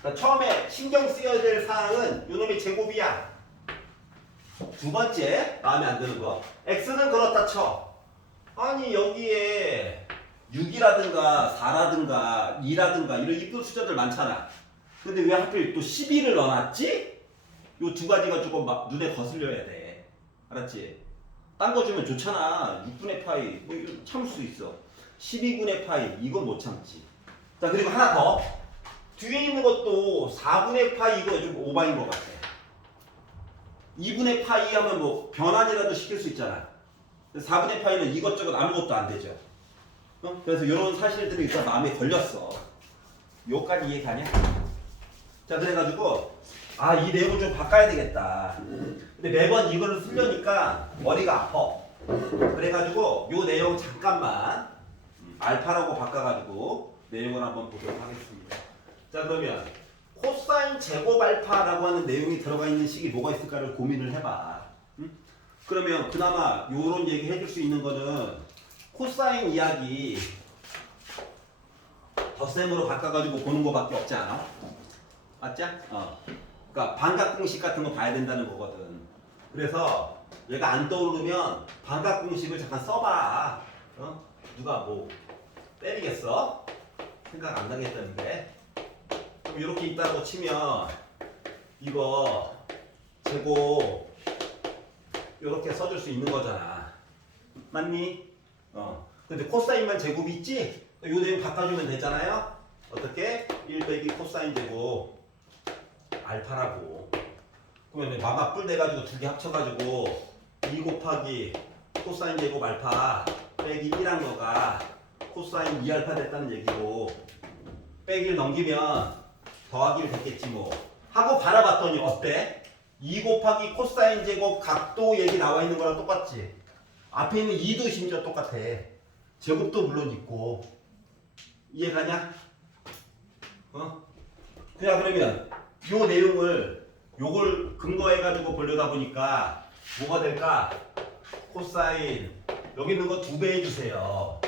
그러니까 처음에 신경 쓰여야 될 사항은 이놈이 제곱이야. 두 번째 마음에 안 드는 거 x는 그렇다 쳐. 아니 여기에 6이라든가 4라든가 2라든가 이런 이쁜 숫자들 많잖아. 근데 왜 하필 또 12를 넣어놨지? 요 두 가지가 조금 막 눈에 거슬려야 돼. 알았지? 딴 거 주면 좋잖아. 6분의 파이 뭐 이거 참을 수 있어. 12분의 파이 이건 못 참지. 자 그리고 하나 더. 뒤에 있는 것도 4분의 파이 이거 좀 오바인 것 같아. 2분의 파이 하면 뭐 변환이라도 시킬 수 있잖아. 4분의 파이는 이것저것 아무것도 안 되죠. 그래서 이런 사실들이 일단 마음에 걸렸어. 요까지 이해가냐? 자 그래가지고 이 내용을 좀 바꿔야 되겠다. 근데 매번 이거를 쓰려니까 머리가 아파. 그래가지고 요 내용 잠깐만 알파라고 바꿔가지고 내용을 한번 보도록 하겠습니다. 자 그러면 코사인 제곱 알파라고 하는 내용이 들어가 있는 식이 뭐가 있을까를 고민을 해봐. 그러면 그나마 요런 얘기 해줄 수 있는 거는 코사인 이야기 덧셈으로 바꿔가지고 보는 거밖에 없지 않아? 맞지? 그러니까 반각공식 같은 거 봐야 된다는 거거든. 그래서 얘가 안 떠오르면 반각공식을 잠깐 써봐. 누가 뭐 때리겠어? 생각 안 나겠다는데. 그럼 이렇게 있다고 치면 이거 제곱 이렇게 써줄 수 있는 거잖아. 맞니? 근데 코사인만 제곱이 있지? 요 내용 바꿔주면 되잖아요. 어떻게? 1 빼기 코사인 제곱 알파라고. 그러면 마마뿔 돼가지고 두 개 합쳐가지고 2 곱하기 코사인 제곱 알파 빼기 1한 거가 코사인 2알파 됐다는 얘기고, 빼기를 넘기면 더하기를 됐겠지 뭐. 하고 바라봤더니 어때? 2 곱하기 코사인 제곱 각도 얘기 나와 있는 거랑 똑같지? 앞에 있는 2도 심지어 똑같아. 제곱도 물론 있고. 이해가냐? 자, 그러면 요 내용을 요걸 근거해가지고 보려다 보니까 뭐가 될까? 코사인 여기 있는 거 2배 해주세요.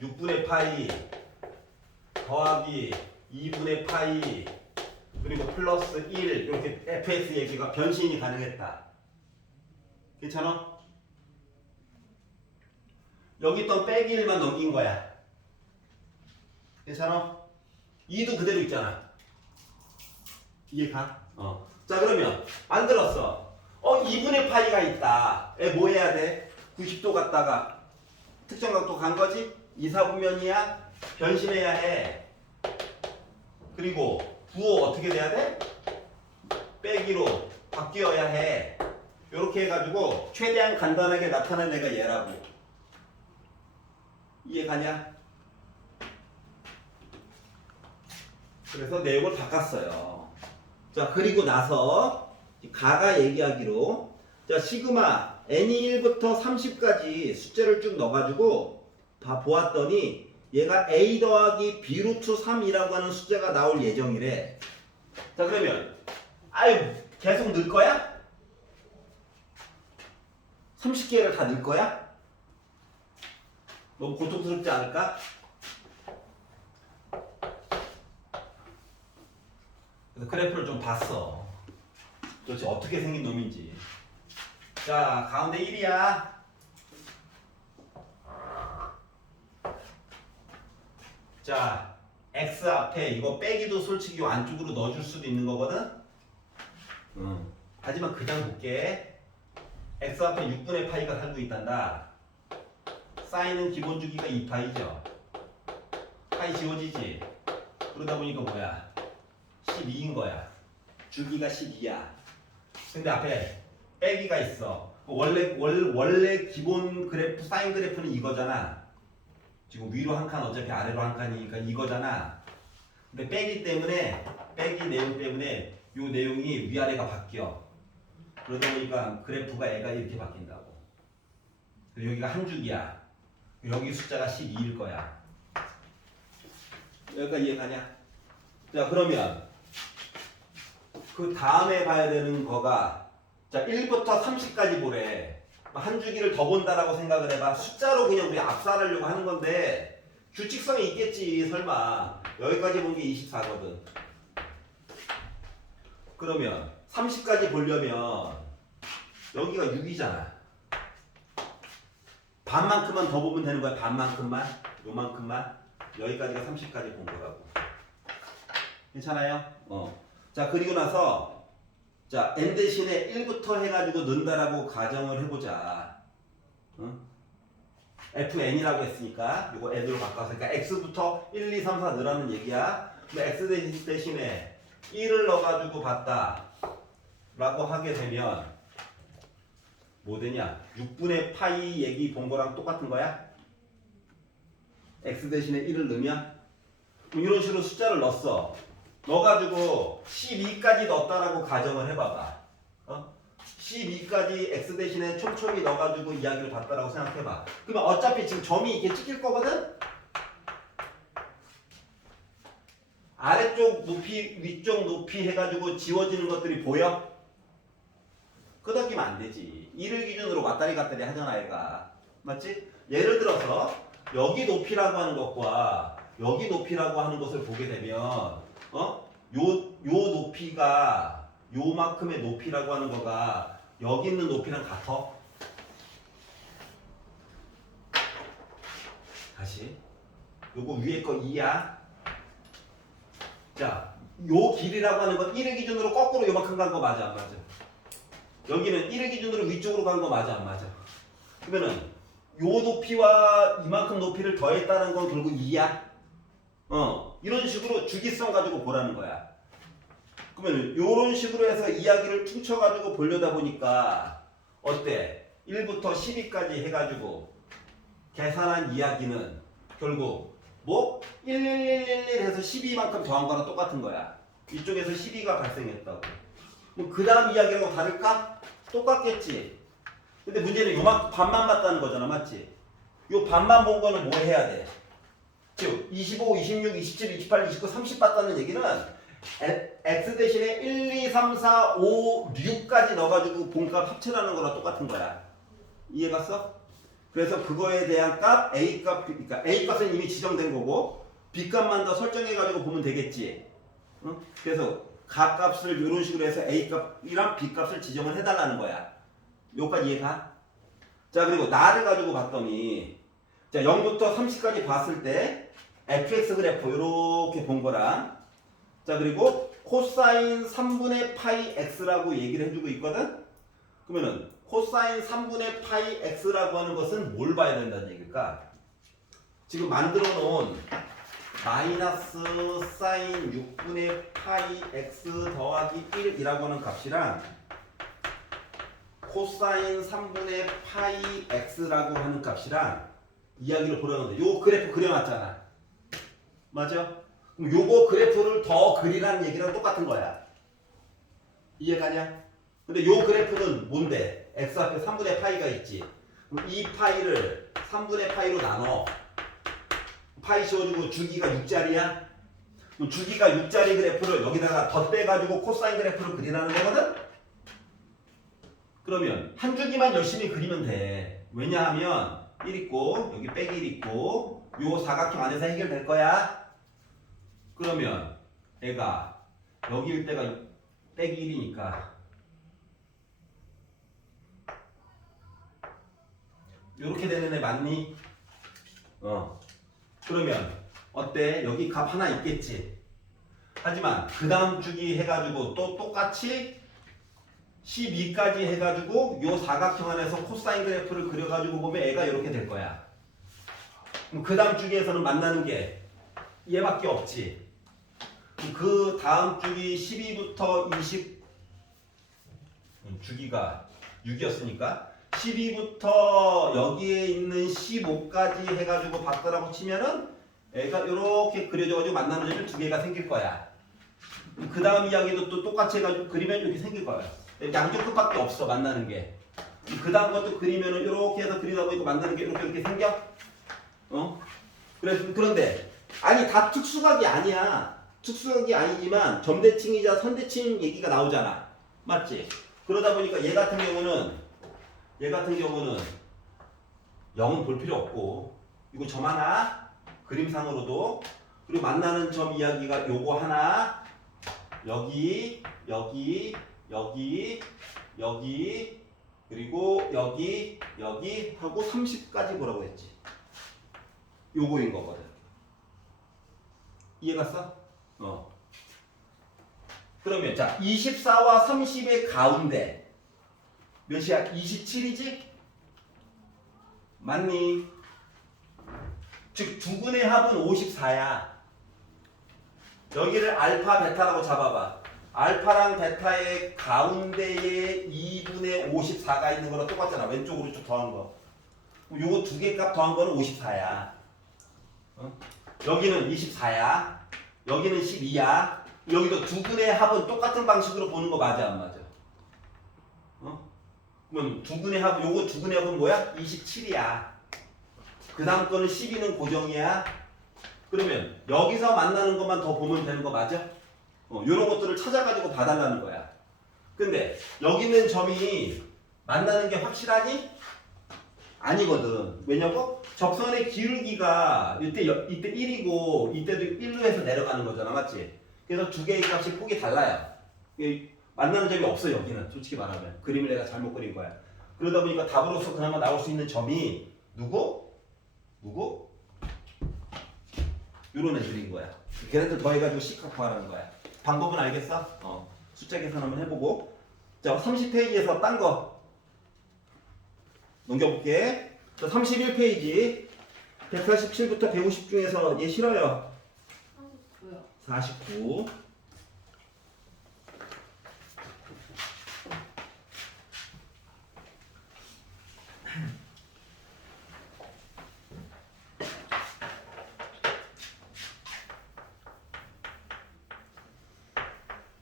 6분의 파이 더하기 2분의 파이 그리고 플러스 1 이렇게 fx 얘기가 변신이 가능했다. 괜찮아? 여기 있던 빼기 1만 넘긴 거야. 괜찮아? 2도 그대로 있잖아. 이해가? 자, 그러면 안 들었어. 2분의 파이가 있다. 뭐 해야 돼? 90도 갔다가 특정각도 간 거지? 2, 4분면이야? 변신해야 해. 그리고 부호 어떻게 돼야 돼? 빼기로 바뀌어야 해. 이렇게 해가지고 최대한 간단하게 나타낸 애가 얘라고. 이해가냐? 그래서 내용을 바꿨어요. 자, 그리고 나서 가가 얘기하기로, 자, 시그마 n이 1부터 30까지 숫자를 쭉 넣어가지고 다 보았더니 얘가 a 더하기 b 루트 3이라고 하는 숫자가 나올 예정이래. 자, 그러면 아유 계속 넣을 거야? 30개를 다 넣을 거야? 너무 고통스럽지 않을까? 그래서 그래프를 좀 봤어. 도대체 어떻게 생긴 놈인지. 자, 가운데 1이야. 자, x 앞에 이거 빼기도 솔직히 안쪽으로 넣어줄 수도 있는 거거든? 하지만 그냥 볼게. x 앞에 6분의 파이가 살고 있단다. 사인은 기본 주기가 2파이죠. 파이 지워지지? 그러다 보니까 뭐야? 12인 거야. 주기가 12야. 근데 앞에 빼기가 있어. 원래 기본 그래프, 사인 그래프는 이거잖아. 지금 위로 한 칸 어차피 아래로 한 칸이니까 이거잖아. 근데 빼기 때문에, 빼기 내용 때문에 요 내용이 위아래가 바뀌어. 그러다 보니까 그래프가 애가 이렇게 바뀐다고. 여기가 한 주기야. 여기 숫자가 12일 거야. 여기까지 이해가냐? 자, 그러면 그 다음에 봐야 되는 거가, 자, 1부터 30까지 보래. 한 주기를 더 본다라고 생각을 해봐. 숫자로 그냥 우리 압살하려고 하는 건데 규칙성이 있겠지 설마. 여기까지 본 게 24거든. 그러면 30까지 보려면 여기가 6이잖아. 반만큼만 더 보면 되는 거야. 반만큼만. 요만큼만. 여기까지가 30까지 본 거라고. 괜찮아요? 자, 그리고 나서 자, n 대신에 1부터 해가지고 넣는다라고 가정을 해보자. fn이라고 했으니까 이거 n으로 바꿔서, 그러니까 x부터 1, 2, 3, 4 넣으라는 얘기야. 근데 x 대신에 1을 넣어가지고 봤다 라고 하게 되면 뭐 되냐? 6분의 파이 얘기 본 거랑 똑같은 거야? x 대신에 1을 넣으면 이런 식으로 숫자를 넣었어. 넣어가지고 12까지 넣었다라고 가정을 해봐봐. 12까지 x 대신에 촘촘히 넣어가지고 이야기를 봤다라고 생각해봐. 그러면 어차피 지금 점이 이렇게 찍힐 거거든? 아래쪽 높이, 위쪽 높이 해가지고 지워지는 것들이 보여? 끄덕이면 안 되지. 1을 기준으로 왔다리 갔다리 하잖아, 얘가. 맞지? 예를 들어서 여기 높이라고 하는 것과 여기 높이라고 하는 것을 보게 되면 요 높이가 요만큼의 높이라고 하는 거가 여기 있는 높이랑 같아? 다시 요거 위에 거 2야. 자, 요 길이라고 하는 건 1을 기준으로 거꾸로 요만큼 간 거 맞아 안 맞아? 여기는 1을 기준으로 위쪽으로 간 거 맞아 안 맞아? 그러면은 요 높이와 이만큼 높이를 더했다는 건 결국 2야. 이런 식으로 주기성 가지고 보라는 거야. 그러면 요런 식으로 해서 이야기를 퉁쳐가지고 보려다 보니까 어때? 1부터 12까지 해가지고 계산한 이야기는 결국 뭐 1111 해서 12만큼 더한 거랑 똑같은 거야. 이쪽에서 12가 발생했다고. 그럼 그 다음 이야기하고 다를까? 똑같겠지. 근데 문제는 요만큼 반만 맞다는 거잖아. 맞지? 요 반만 본 거는 뭐 해야 돼? 즉 25, 26, 27, 28, 29, 30 봤다는 얘기는 x 대신에 1, 2, 3, 4, 5, 6까지 넣어가지고 본값 합체라는 거랑 똑같은 거야. 이해갔어? 그래서 그거에 대한 값, A값, 그러니까 A값은 이미 지정된 거고 B값만 더 설정해가지고 보면 되겠지. 응? 그래서 값을 이런 식으로 해서 A값이랑 B값을 지정을 해달라는 거야. 요까지 이해가? 자, 그리고 나를 가지고 봤더니 자 0부터 30까지 봤을 때 fx 그래프 이렇게 본 거랑 자 그리고 코사인 3분의 파이 x라고 얘기를 해주고 있거든. 그러면은 코사인 3분의 파이 x라고 하는 것은 뭘 봐야 된다는 얘기일까? 지금 만들어 놓은 마이너스 사인 6분의 파이 x 더하기 1이라고 하는 값이랑 코사인 3분의 파이 x라고 하는 값이랑 이야기를 보려는데 요 그래프 그려놨잖아. 맞아? 그럼 요거 그래프를 더 그리라는 얘기랑 똑같은 거야. 이해가냐? 근데 요 그래프는 뭔데? x 앞에 3분의 파이가 있지. 그럼 이 파이를 3분의 파이로 나눠. 파이 씌워주고 주기가 6짜리야. 그럼 주기가 6짜리 그래프를 여기다가 덧대가지고 코사인 그래프를 그리라는 거거든? 그러면 한 주기만 열심히 그리면 돼. 왜냐하면 1 있고 여기 빼기 1 있고 요 사각형 안에서 해결될 거야. 그러면 애가 여기일 때가 빼기 1이니까 요렇게 되는 애 맞니? 그러면 어때? 여기 값 하나 있겠지. 하지만 그 다음 주기 해가지고 또 똑같이 12까지 해가지고 요 사각형 안에서 코사인 그래프를 그려가지고 보면 애가 이렇게 될 거야. 그럼 그 다음 주기에서는 만나는 게 얘밖에 없지. 그 다음 주기 12부터 20 주기가 6이었으니까 12부터 여기에 있는 15까지 해가지고 봤더라고 치면은 애가 이렇게 그려져가지고 만나는 점이 두 개가 생길 거야. 그 다음 이야기도 또 똑같이 해가지고 그리면 이렇게 생길 거야. 양쪽 끝밖에 없어 만나는 게. 그 다음 것도 그리면은 이렇게 해서 그리다 보니까 만나는 게 이렇게 생겨. 그런데 아니 다 특수각이 아니야. 특수각이 아니지만 점대칭이자 선대칭 얘기가 나오잖아. 맞지? 그러다 보니까 얘 같은 경우는 0은 볼 필요 없고 이거 점 하나 그림상으로도 그리고 만나는 점 이야기가 요거 하나 여기 그리고 여기 하고 30까지 보라고 했지. 요거인 거거든. 이해갔어? 그러면 자 24와 30의 가운데 몇이야? 27이지? 맞니? 즉 두근의 합은 54야. 여기를 알파 베타라고 잡아봐. 알파랑 베타의 가운데에 2분의 54가 있는 거랑 똑같잖아. 왼쪽으로 쭉 더한 거. 요거 두 개 값 더한 거는 54야. 여기는 24야. 여기는 12야. 여기도 두근의 합은 똑같은 방식으로 보는 거 맞아 안 맞아? 그러면 두근의 합, 요거 두근의 합은 뭐야? 27이야. 그 다음 거는 12는 고정이야. 그러면 여기서 만나는 것만 더 보면 되는 거 맞아? 요런 것들을 찾아가지고 봐달라는 거야. 근데 여기 있는 점이 만나는 게 확실하니? 아니거든. 왜냐고? 접선의 기울기가 이때 1이고 이때도 1로 해서 내려가는 거잖아. 맞지? 그래서 두 개의 값이 폭이 달라요. 만나는 점이 없어 여기는 솔직히 말하면 그림을 내가 잘못 그린 거야. 그러다 보니까 답으로서 그나마 나올 수 있는 점이 누구? 요런 애들인 거야. 걔네들 더해가지고 C값 구하라는 거야. 방법은 알겠어? 숫자 계산 한번 해보고. 자 30페이지에서 딴 거 넘겨볼게. 자 31페이지 147부터 150 중에서 얘 싫어요. 49요. 49.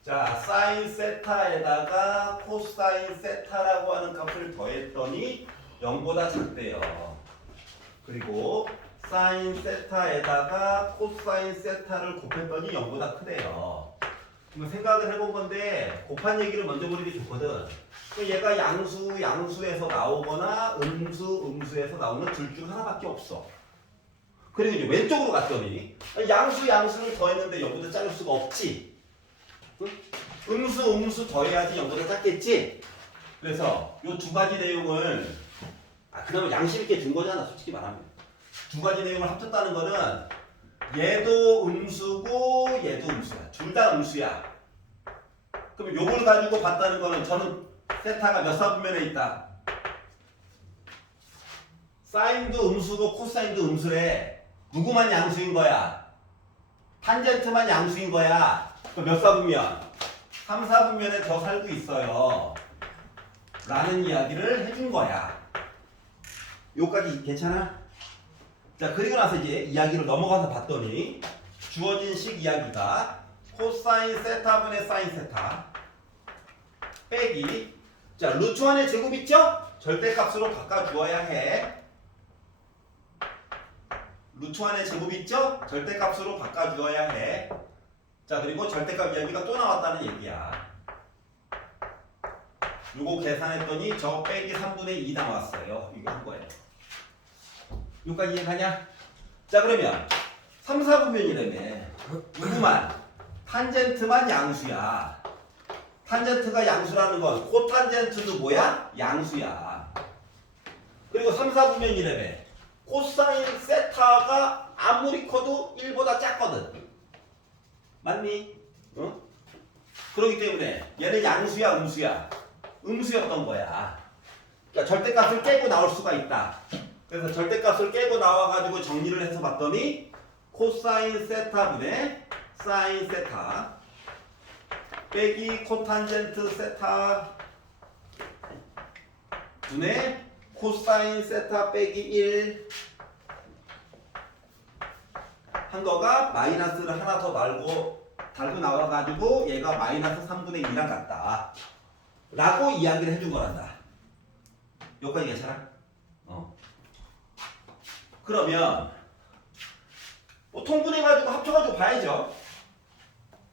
자, 사인 세타에다가 코사인 세타라고 하는 값을 더했더니 0보다 작대요. 그리고 사인 세타에다가 코사인 세타를 곱했더니 0보다 크대요. 그럼 생각을 해본 건데 곱한 얘기를 먼저 보는 게 좋거든. 얘가 양수에서 나오거나 음수에서 나오는 둘 중 하나밖에 없어. 그리고 이제 왼쪽으로 갔더니 양수를 더했는데 0보다 작을 수가 없지. 음수 더해야지 0보다 작겠지. 그래서 요 두 가지 내용을 그나마 양심 있게 준 거잖아 솔직히 말하면. 두 가지 내용을 합쳤다는 거는 얘도 음수고 얘도 음수야. 둘 다 음수야. 그럼 요걸 가지고 봤다는 거는 저는 세타가 몇 사분면에 있다. 사인도 음수고 코사인도 음수래. 누구만 양수인 거야? 탄젠트만 양수인 거야. 그럼 몇 사분면? 3, 4분면에 더 살고 있어요. 라는 이야기를 해준 거야. 요까지 괜찮아? 자, 그리고 나서 이제 이야기로 넘어가서 봤더니 주어진 식 이야기가 코사인 세타분의 사인 세타 빼기 자, 루트 1의 제곱 있죠? 절대값으로 바꿔주어야 해. 루트 1의 제곱 있죠? 절대값으로 바꿔주어야 해. 자, 그리고 절대값 이야기가 또 나왔다는 얘기야. 요거 계산했더니 저 빼기 3분의 2 나왔어요. 이거 한 거예요. 여기까지 이해가냐? 자, 그러면 3, 4분면이라며 누구만? 탄젠트만 양수야. 탄젠트가 양수라는 건 코탄젠트도 뭐야? 양수야. 그리고 3, 4분면이라며 코사인 세타가 아무리 커도 1보다 작거든. 맞니? 어? 그렇기 때문에 얘는 양수야 음수야? 음수였던 거야. 그러니까 절대값을 깨고 나올 수가 있다. 그래서 절대값을 깨고 나와가지고 정리를 해서 봤더니 코사인 세타분의 사인 세타 빼기 코탄젠트 세타 분의 코사인 세타 빼기 1 한 거가 마이너스를 하나 더 달고 나와가지고 얘가 마이너스 3분의 2랑 같다 라고 이야기를 해준 거란다. 여기까지 괜찮아? 그러면 뭐 통분해가지고 합쳐가지고 봐야죠.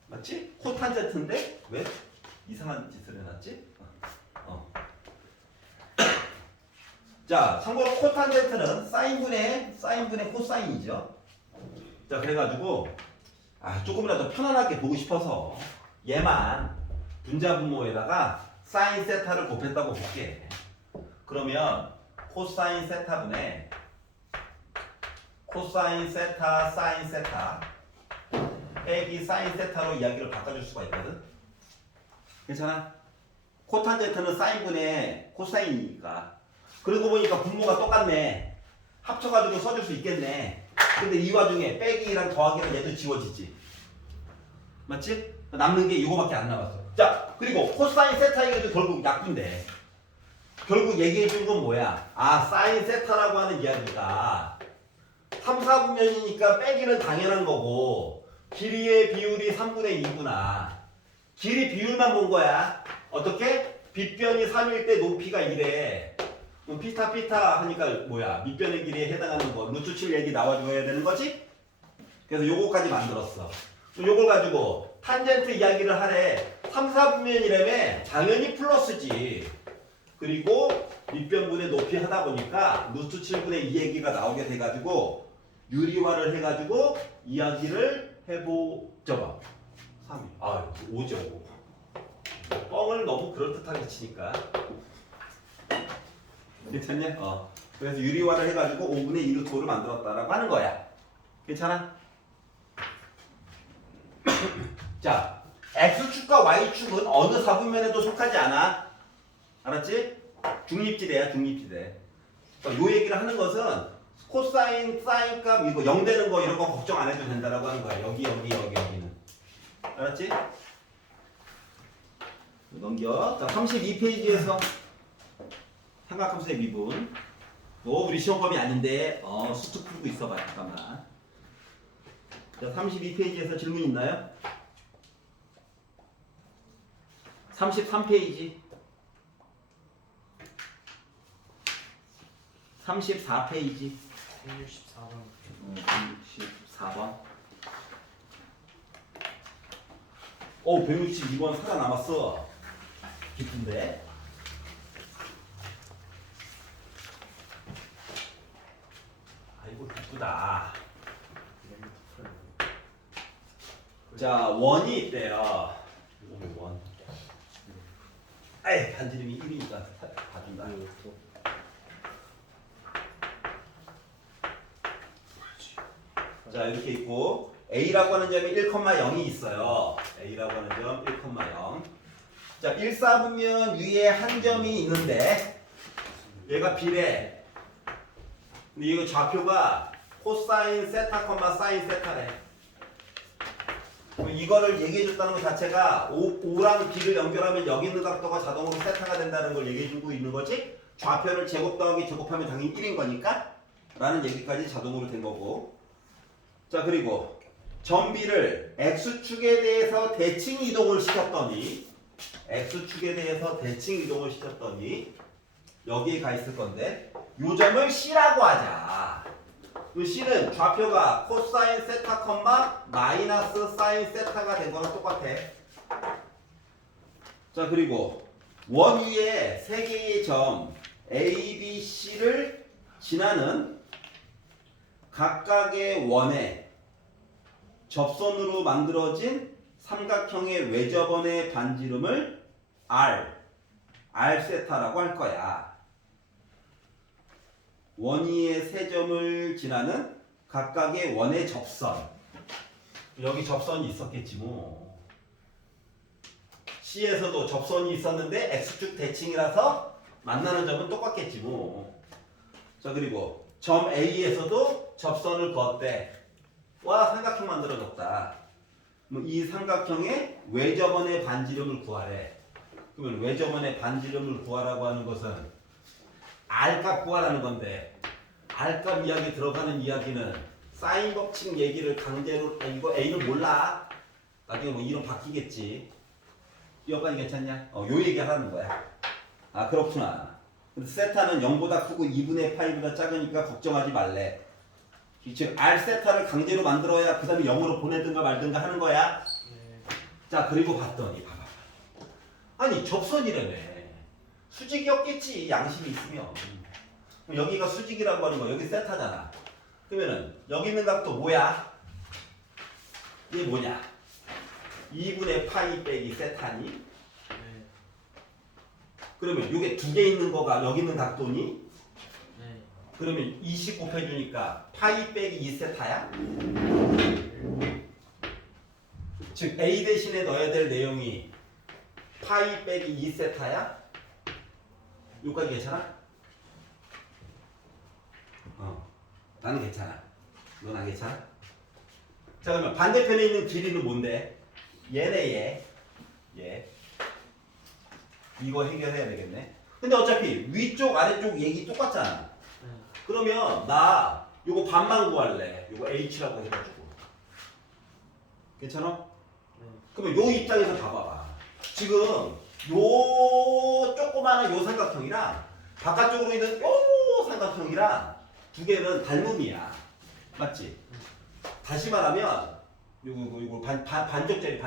맞지? 코탄젠트인데 왜 이상한 짓을 해놨지? 자, 참고로 코탄젠트는 사인분의 코사인이죠. 자, 그래가지고 조금이라도 편안하게 보고 싶어서 얘만 분자분모에다가 사인 세타를 곱했다고 볼게. 그러면 코사인 세타분의 코사인 세타 사인 세타 빼기 사인 세타로 이야기를 바꿔줄 수가 있거든. 괜찮아? 코탄젠트는 사인분의 코사인이니까. 그러고 보니까 분모가 똑같네. 합쳐가지고 써줄 수 있겠네. 근데 이 와중에 빼기랑 더하기랑 얘도 지워지지. 맞지? 남는 게 이거밖에 안 남았어. 자, 그리고 코사인 세타 얘기도 결국 약분데. 결국 얘기해 준 건 뭐야? 사인 세타라고 하는 이야기가 3, 4분면이니까 빼기는 당연한 거고 길이의 비율이 3분의 2구나. 길이 비율만 본 거야. 어떻게? 빗변이 3일 때 높이가 1에 피타 하니까 뭐야? 밑변의 길이에 해당하는 거 루트 7 얘기 나와줘야 되는 거지? 그래서 요거까지 만들었어. 요걸 가지고 탄젠트 이야기를 하래. 3, 4분면이라며 당연히 플러스지. 그리고 밑변분의 높이 하다 보니까 루트 7분의 2 얘기가 나오게 돼가지고 유리화를 해가지고 이야기를 해보자. 3이 5죠. 뻥을 너무 그럴듯하게 치니까. 괜찮냐? 그래서 유리화를 해가지고 5분의 1의 도를 만들었다라고 하는 거야. 괜찮아? 자, x축과 y축은 어느 사분면에도 속하지 않아. 알았지? 중립지대야, 중립지대. 요 얘기를 하는 것은 코사인, 사인 값 이거 0 되는 거 이런 거 걱정 안 해도 된다라고 하는 거야. 여기는. 알았지? 넘겨. 자, 32페이지에서 삼각함수의 미분. 우리 시험 범위 아닌데 수특 풀고 있어봐. 잠깐만. 자, 32페이지에서 질문 있나요? 33페이지. 34페이지. 164번. 164번. 162번 살아남았어. 기쁜데? 아이고, 기쁘다. 자, 원이 있대요. 이거는 원. 에이, 반지름이 1이니까 봐준다. 자, 이렇게 있고 A라고 하는 점이 1,0이 있어요. A라고 하는 점 1,0. 자, 1사분면 위에 한 점이 있는데 얘가 B래. 근데 이거 좌표가 코사인 세타, 사인 세타래. 이거를 얘기해 줬다는 것 자체가 O랑 B를 연결하면 여기 있는 각도가 자동으로 세타가 된다는 걸 얘기해 주고 있는 거지. 좌표를 제곱 더하기 제곱하면 당연히 1인 거니까 라는 얘기까지 자동으로 된 거고. 자, 그리고 점 B를 X축에 대해서 대칭 이동을 시켰더니 여기에 가 있을 건데 요 점을 C라고 하자. 그 C는 좌표가 코사인 세타, 마이너스 사인 세타가 된 거랑 똑같아. 자, 그리고 원 위에 세 개의 점 A, B, C를 지나는 각각의 원에 접선으로 만들어진 삼각형의 외접원의 반지름을 R 세타라고 할 거야. 원 위에 세 점을 지나는 각각의 원의 접선. 여기 접선이 있었겠지 뭐. C에서도 접선이 있었는데 X축 대칭이라서 만나는 점은 똑같겠지 뭐. 자, 그리고 점 A에서도 접선을 그었대. 와, 삼각형 만들어졌다. 이 삼각형의 외접원의 반지름을 구하래. 그러면 외접원의 반지름을 구하라고 하는 것은 R값 구하라는 건데 R값 이야기 들어가는 이야기는 사인 법칙 얘기를 강제로 이거 A는 몰라. 나중에 뭐 이름 바뀌겠지. 여기까지 괜찮냐? 요 얘기 하라는 거야. 아, 그렇구나. 근데 세타는 0보다 크고 2분의 파이보다 작으니까 걱정하지 말래. 즉 R 세타를 강제로 만들어야 그 다음에 0으로 보내든가 말든가 하는 거야. 자, 그리고 봤더니 봐봐. 아니, 접선이라며. 수직이었겠지, 양심이 있으면. 여기가 수직이라고 하는 거, 여기 세타잖아. 그러면은 여기 있는 각도 뭐야? 이게 뭐냐? 2분의 파이 빼기 세타니? 그러면 이게 두 개 있는 거가 여기 있는 각도니? 그러면 20 곱해주니까 파이 빼기 2세타야? 즉 A 대신에 넣어야 될 내용이 파이 빼기 2세타야? 여기까지 괜찮아? 나는 괜찮아. 넌 안 괜찮아? 자, 그러면 반대편에 있는 길이는 뭔데? 얘네 얘. 이거 해결해야 되겠네. 근데 어차피 위쪽 아래쪽 얘기 똑같잖아. 그러면 나 요거 반만 구할래. 요거 H라고 해가지고. 괜찮아? 그러면 요 입장에서 봐봐봐. 지금 요 조그마한 요 삼각형이랑 바깥쪽으로 있는 요 삼각형이랑 두 개는 닮음이야. 맞지? 다시 말하면 요거 반쪽짜리.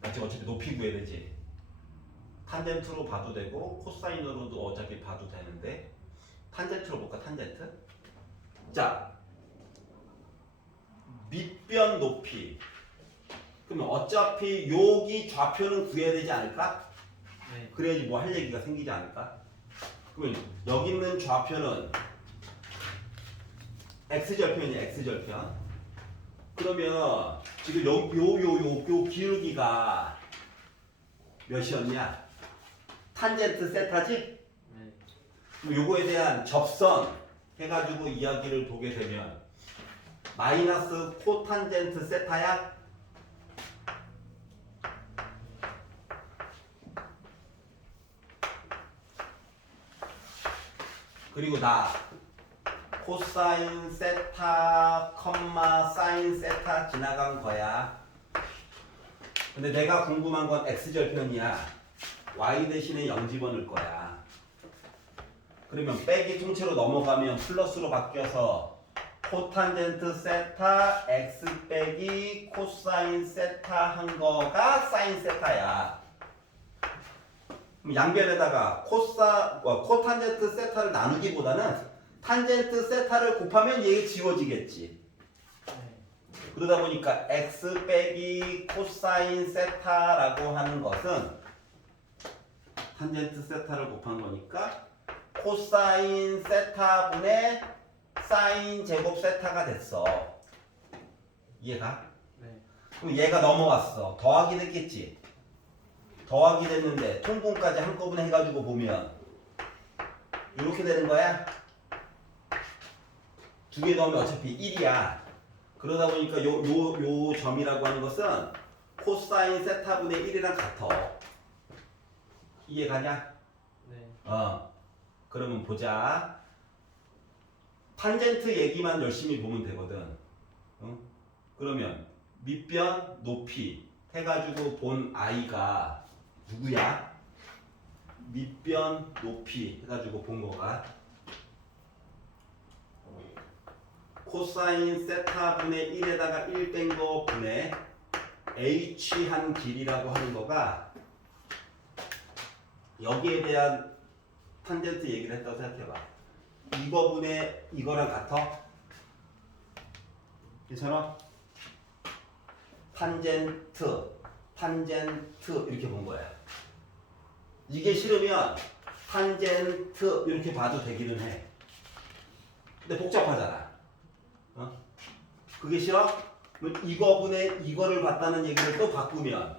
맞지? 어차피 높이 구해야 되지. 탄젠트로 봐도 되고 코사인으로도 어차피 봐도 되는데 탄젠트로 볼까? 탄젠트? 자, 밑변 높이 그러면 어차피 여기 좌표는 구해야 되지 않을까? 네. 그래야지 뭐 할 얘기가 생기지 않을까? 그러면 여기 있는 좌표는 x절편이야, x절편. 그러면 지금 요 기울기가 몇이었냐? 탄젠트 세타지? 네. 그럼 요거에 대한 접선 해가지고 이야기를 보게 되면 마이너스 코탄젠트 세타야? 그리고 나 코사인 세타 컴마 사인 세타 지나간 거야. 근데 내가 궁금한 건 x절편이야. y 대신에 0 집어넣을 거야. 그러면 빼기 통째로 넘어가면 플러스로 바뀌어서 코탄젠트 세타 x 빼기 코사인 세타 한 거가 사인 세타야. 그럼 양변에다가 코탄젠트 세타를 나누기보다는 탄젠트 세타를 곱하면 얘가 지워지겠지. 그러다 보니까 x 빼기 코사인 세타라고 하는 것은 탄젠트 세타를 곱한 거니까 코사인 세타분의 사인 제곱 세타가 됐어. 이해가? 네. 그럼 얘가 넘어왔어. 더하기 됐겠지. 더하기 됐는데 통분까지 한꺼번에 해가지고 보면 이렇게 되는 거야. 두 개 넣으면 어차피 1이야. 그러다 보니까 요 점이라고 하는 것은 코사인 세타분의 1이랑 같아. 이해가냐? 네. 그러면 보자. 탄젠트 얘기만 열심히 보면 되거든. 그러면 밑변 높이 해가지고 본 i가 누구야? 밑변 높이 해가지고 본 거가 코사인 세타분의 1에다가 1 뺀 거 분의 h 한 길이라고 하는 거가 여기에 대한 탄젠트 얘기를 했다고 생각해봐. 이거분의 이거랑 같아? 괜찮아? 탄젠트 이렇게 본 거야. 이게 싫으면 탄젠트 이렇게 봐도 되기는 해. 근데 복잡하잖아. 그게 싫어? 그럼 이거분의 이거를 봤다는 얘기를 또 바꾸면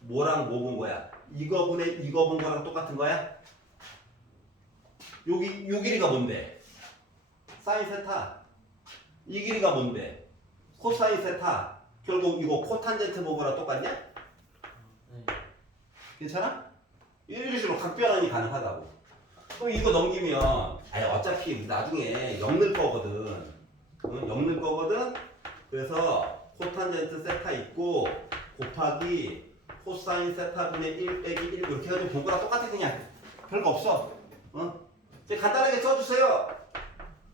뭐랑 뭐 본 거야? 이거분의 이거 본 거랑 똑같은 거야? 요 길이가 뭔데? 사인 세타. 이 길이가 뭔데? 코사인 세타. 결국 이거 코탄젠트 본 거랑 똑같냐? 네. 괜찮아? 이런 식으로 각변환이 가능하다고. 그럼 이거 넘기면 어차피 나중에 0 넣을 거거든. 0 넣을 거거든. 그래서 코탄젠트 세타 있고 곱하기 코사인 세타분의 1 빼기 1 이렇게 해가지고 본 거랑 똑같아. 그냥 별거 없어. 이제 간단하게 써주세요.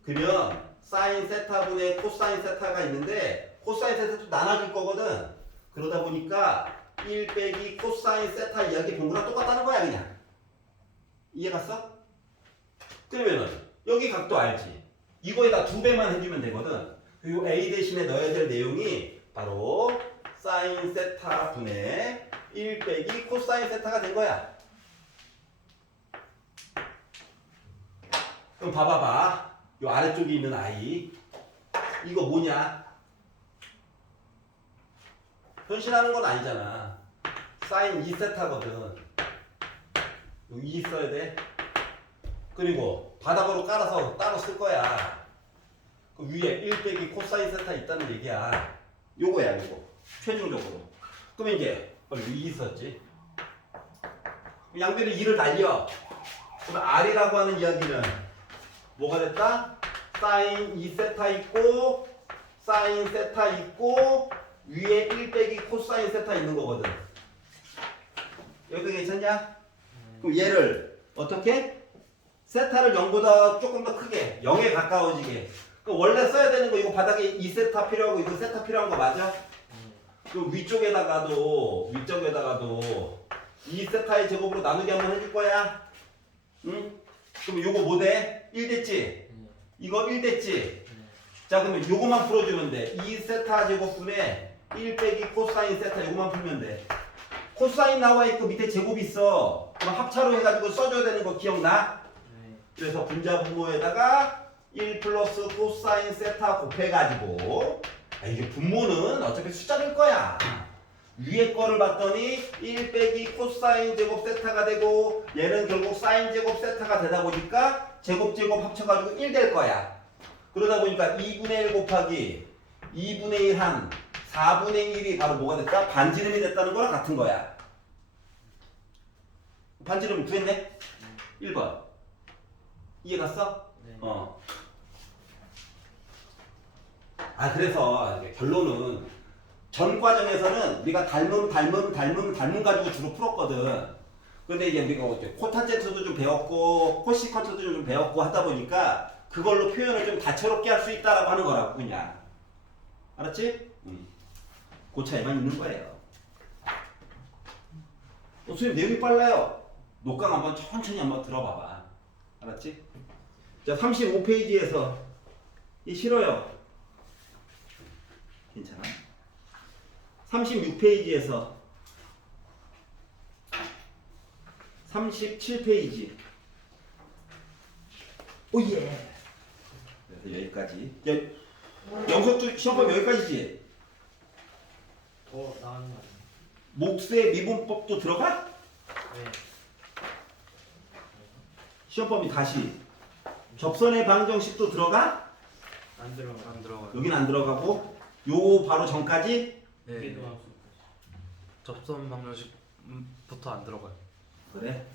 그러면 사인 세타분의 코사인 세타가 있는데 코사인 세타도 나눠줄 거거든. 그러다 보니까 1 빼기 코사인 세타 이야기 본 거랑 똑같다는 거야. 그냥 이해 갔어? 그러면은 여기 각도 알지? 이거에다 2배만 해주면 되거든. 그리고 a 대신에 넣어야 될 내용이 바로 사인 세타 분의 1 빼기 코사인 세타가 된 거야. 그럼 봐봐봐. 요 아래쪽에 있는 i 이거 뭐냐? 현실하는 건 아니잖아. 사인 2세타거든. 여기 2 써야 돼. 그리고 바닥으로 깔아서 따로 쓸 거야. 그 위에 1 빼기 코사인 세타 있다는 얘기야. 요거야 요거. 최종적으로. 그러면 이제 2 썼지. 양변에 2를 날려. 그럼 R이라고 하는 이야기는 뭐가 됐다? 사인 2세타 있고 사인 세타 있고 위에 1 빼기 코사인 세타 있는 거거든. 여기도 괜찮냐? 그럼 얘를 어떻게? 세타를 0보다 조금 더 크게 0에 가까워지게. 그럼 원래 써야 되는 거 이거 바닥에 2세타 필요하고 이거 세타 필요한 거 맞아? 그럼 위쪽에다가도 2세타의 제곱으로 나누기 한번 해줄 거야. 응? 그럼 요거 뭐 돼? 1 됐지? 이거 1 됐지? 자 그러면 요거만 풀어주면 돼. 2세타 제곱분의 1 빼기 코사인 세타 이거만 풀면 돼. 코사인 나와 있고 밑에 제곱 있어. 그럼 합차로 해가지고 써줘야 되는 거 기억나? 네. 그래서 분자 분모에다가 1 플러스 코사인 세타 곱해가지고 이게 분모는 어차피 숫자일 거야. 위에 거를 봤더니 1 빼기 코사인 제곱 세타가 되고 얘는 결국 사인 제곱 세타가 되다 보니까 제곱 합쳐가지고 1 될 거야. 그러다 보니까 2분의 1 곱하기 2분의 1 한 4분의 1이 바로 뭐가 됐다? 반지름이 됐다는 거랑 같은 거야. 반지름 구했네? 1번. 이해 갔어? 네. 그래서 결론은 전 과정에서는 우리가 닮음 가지고 주로 풀었거든. 근데 이제 우리가 코탄젠트도 좀 배웠고 코시컨트도 좀 배웠고 하다 보니까 그걸로 표현을 좀 다채롭게 할 수 있다라고 하는 거라고 그냥. 알았지? 그 차이만 있는 거예요. 선생님 내용이 빨라요. 녹강 한번 천천히 한번 들어봐봐. 알았지? 자 35페이지에서 이 싫어요. 괜찮아? 36페이지에서 37페이지. 오예. 그래서 여기까지. 영석주 시험법 여기까지지. 더 나은 거 아니에요? 목세 미분법도 들어가? 네. 시험법이 다시. 접선의 방정식도 들어가? 안 들어가요. 여긴 안 들어가고 요 바로 전까지? 네. 접선 방정식부터 안 들어가요. 그래.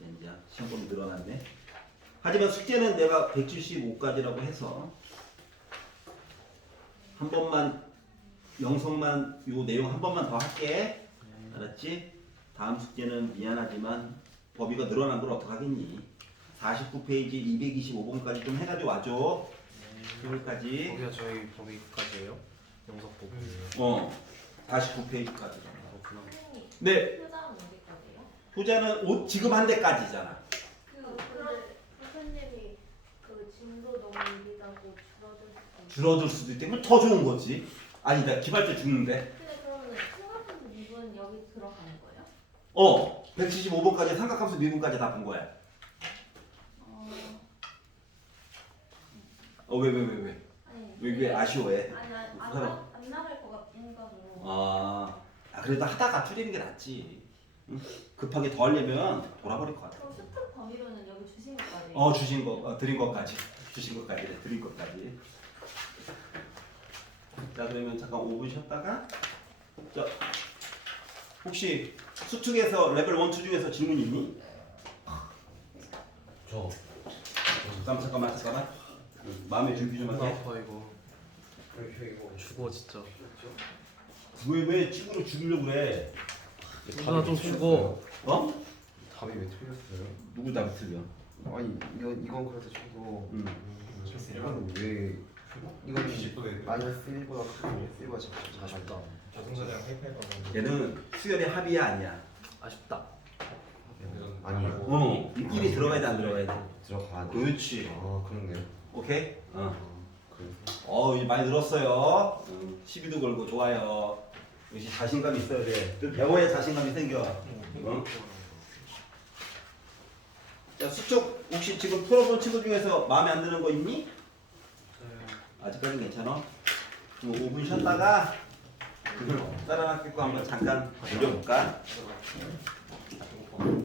이제 시험법이 늘어났네. 하지만 숙제는 내가 175까지라고 해서 한 번만 영성만 요 내용 한 번만 더 할게. 알았지? 다음 숙제는 미안하지만 법이가 늘어난 걸 어떡하겠니? 49페이지 225번까지 좀 해가지고 와줘. 그걸까지. 거기가 저희 범위까지예요? 영석법. 49페이지까지. 그렇구나. 선생님, 네. 효자는 어디까지요? 후자는 옷 지급한 데까지잖아. 근데 선생님이 그 진도 너무 느리다고 줄어들 수도 있대. 그럼 더 좋은 거지. 아니다. 기발자 죽는데. 근데 그러면 삼각함수 미분 여기 들어가는 거예요? 175번까지 삼각함수 미분까지 다 본 거야. 왜? 아니 왜 아쉬워해? 아니 안 나갈 것 같아가지고. 그래도 하다가 줄이는 게 낫지. 응? 급하게 더 하려면 돌아버릴 것 같아. 그럼 스톱 범위로는 여기 주신 것까지. 주신 거, 드린 것까지. 드린 것까지. 자, 그러면 잠깐 5분 쉬었다가. 자, 혹시 수특에서 레벨 1, 2 중에서 질문 있니? 저 잠깐만. 마음의 준비 좀 너무 할게. 아파 이거. 죽어 진짜. 왜 친구를 죽이려고 그래? 누나 좀 죽어. 답이 왜 틀렸어요? 누구 답이 틀려? 아니 이건 그래도 저도 이건 왜 이건 마이너스 1보다 크고 1보다 작다. 저승사자랑 하이파이브 얘는 수열의 합이야 아니야? 아쉽다. 아니요. 1이 들어가야 돼 안 들어가야 돼? 들어가야 돼. 그렇지. 그렇네요. 오케이? 그래서 이제 많이 늘었어요. 시비도 걸고 좋아요. 역시 자신감 있어야 돼. 또 배워야 자신감이 생겨. 자, 수축 혹시 지금 풀어본 친구 중에서 마음에 안 드는 거 있니? 아직까지는 괜찮아? 그럼 5분 쉬었다가 다른 학교 거 한번 잠깐 돌려볼까?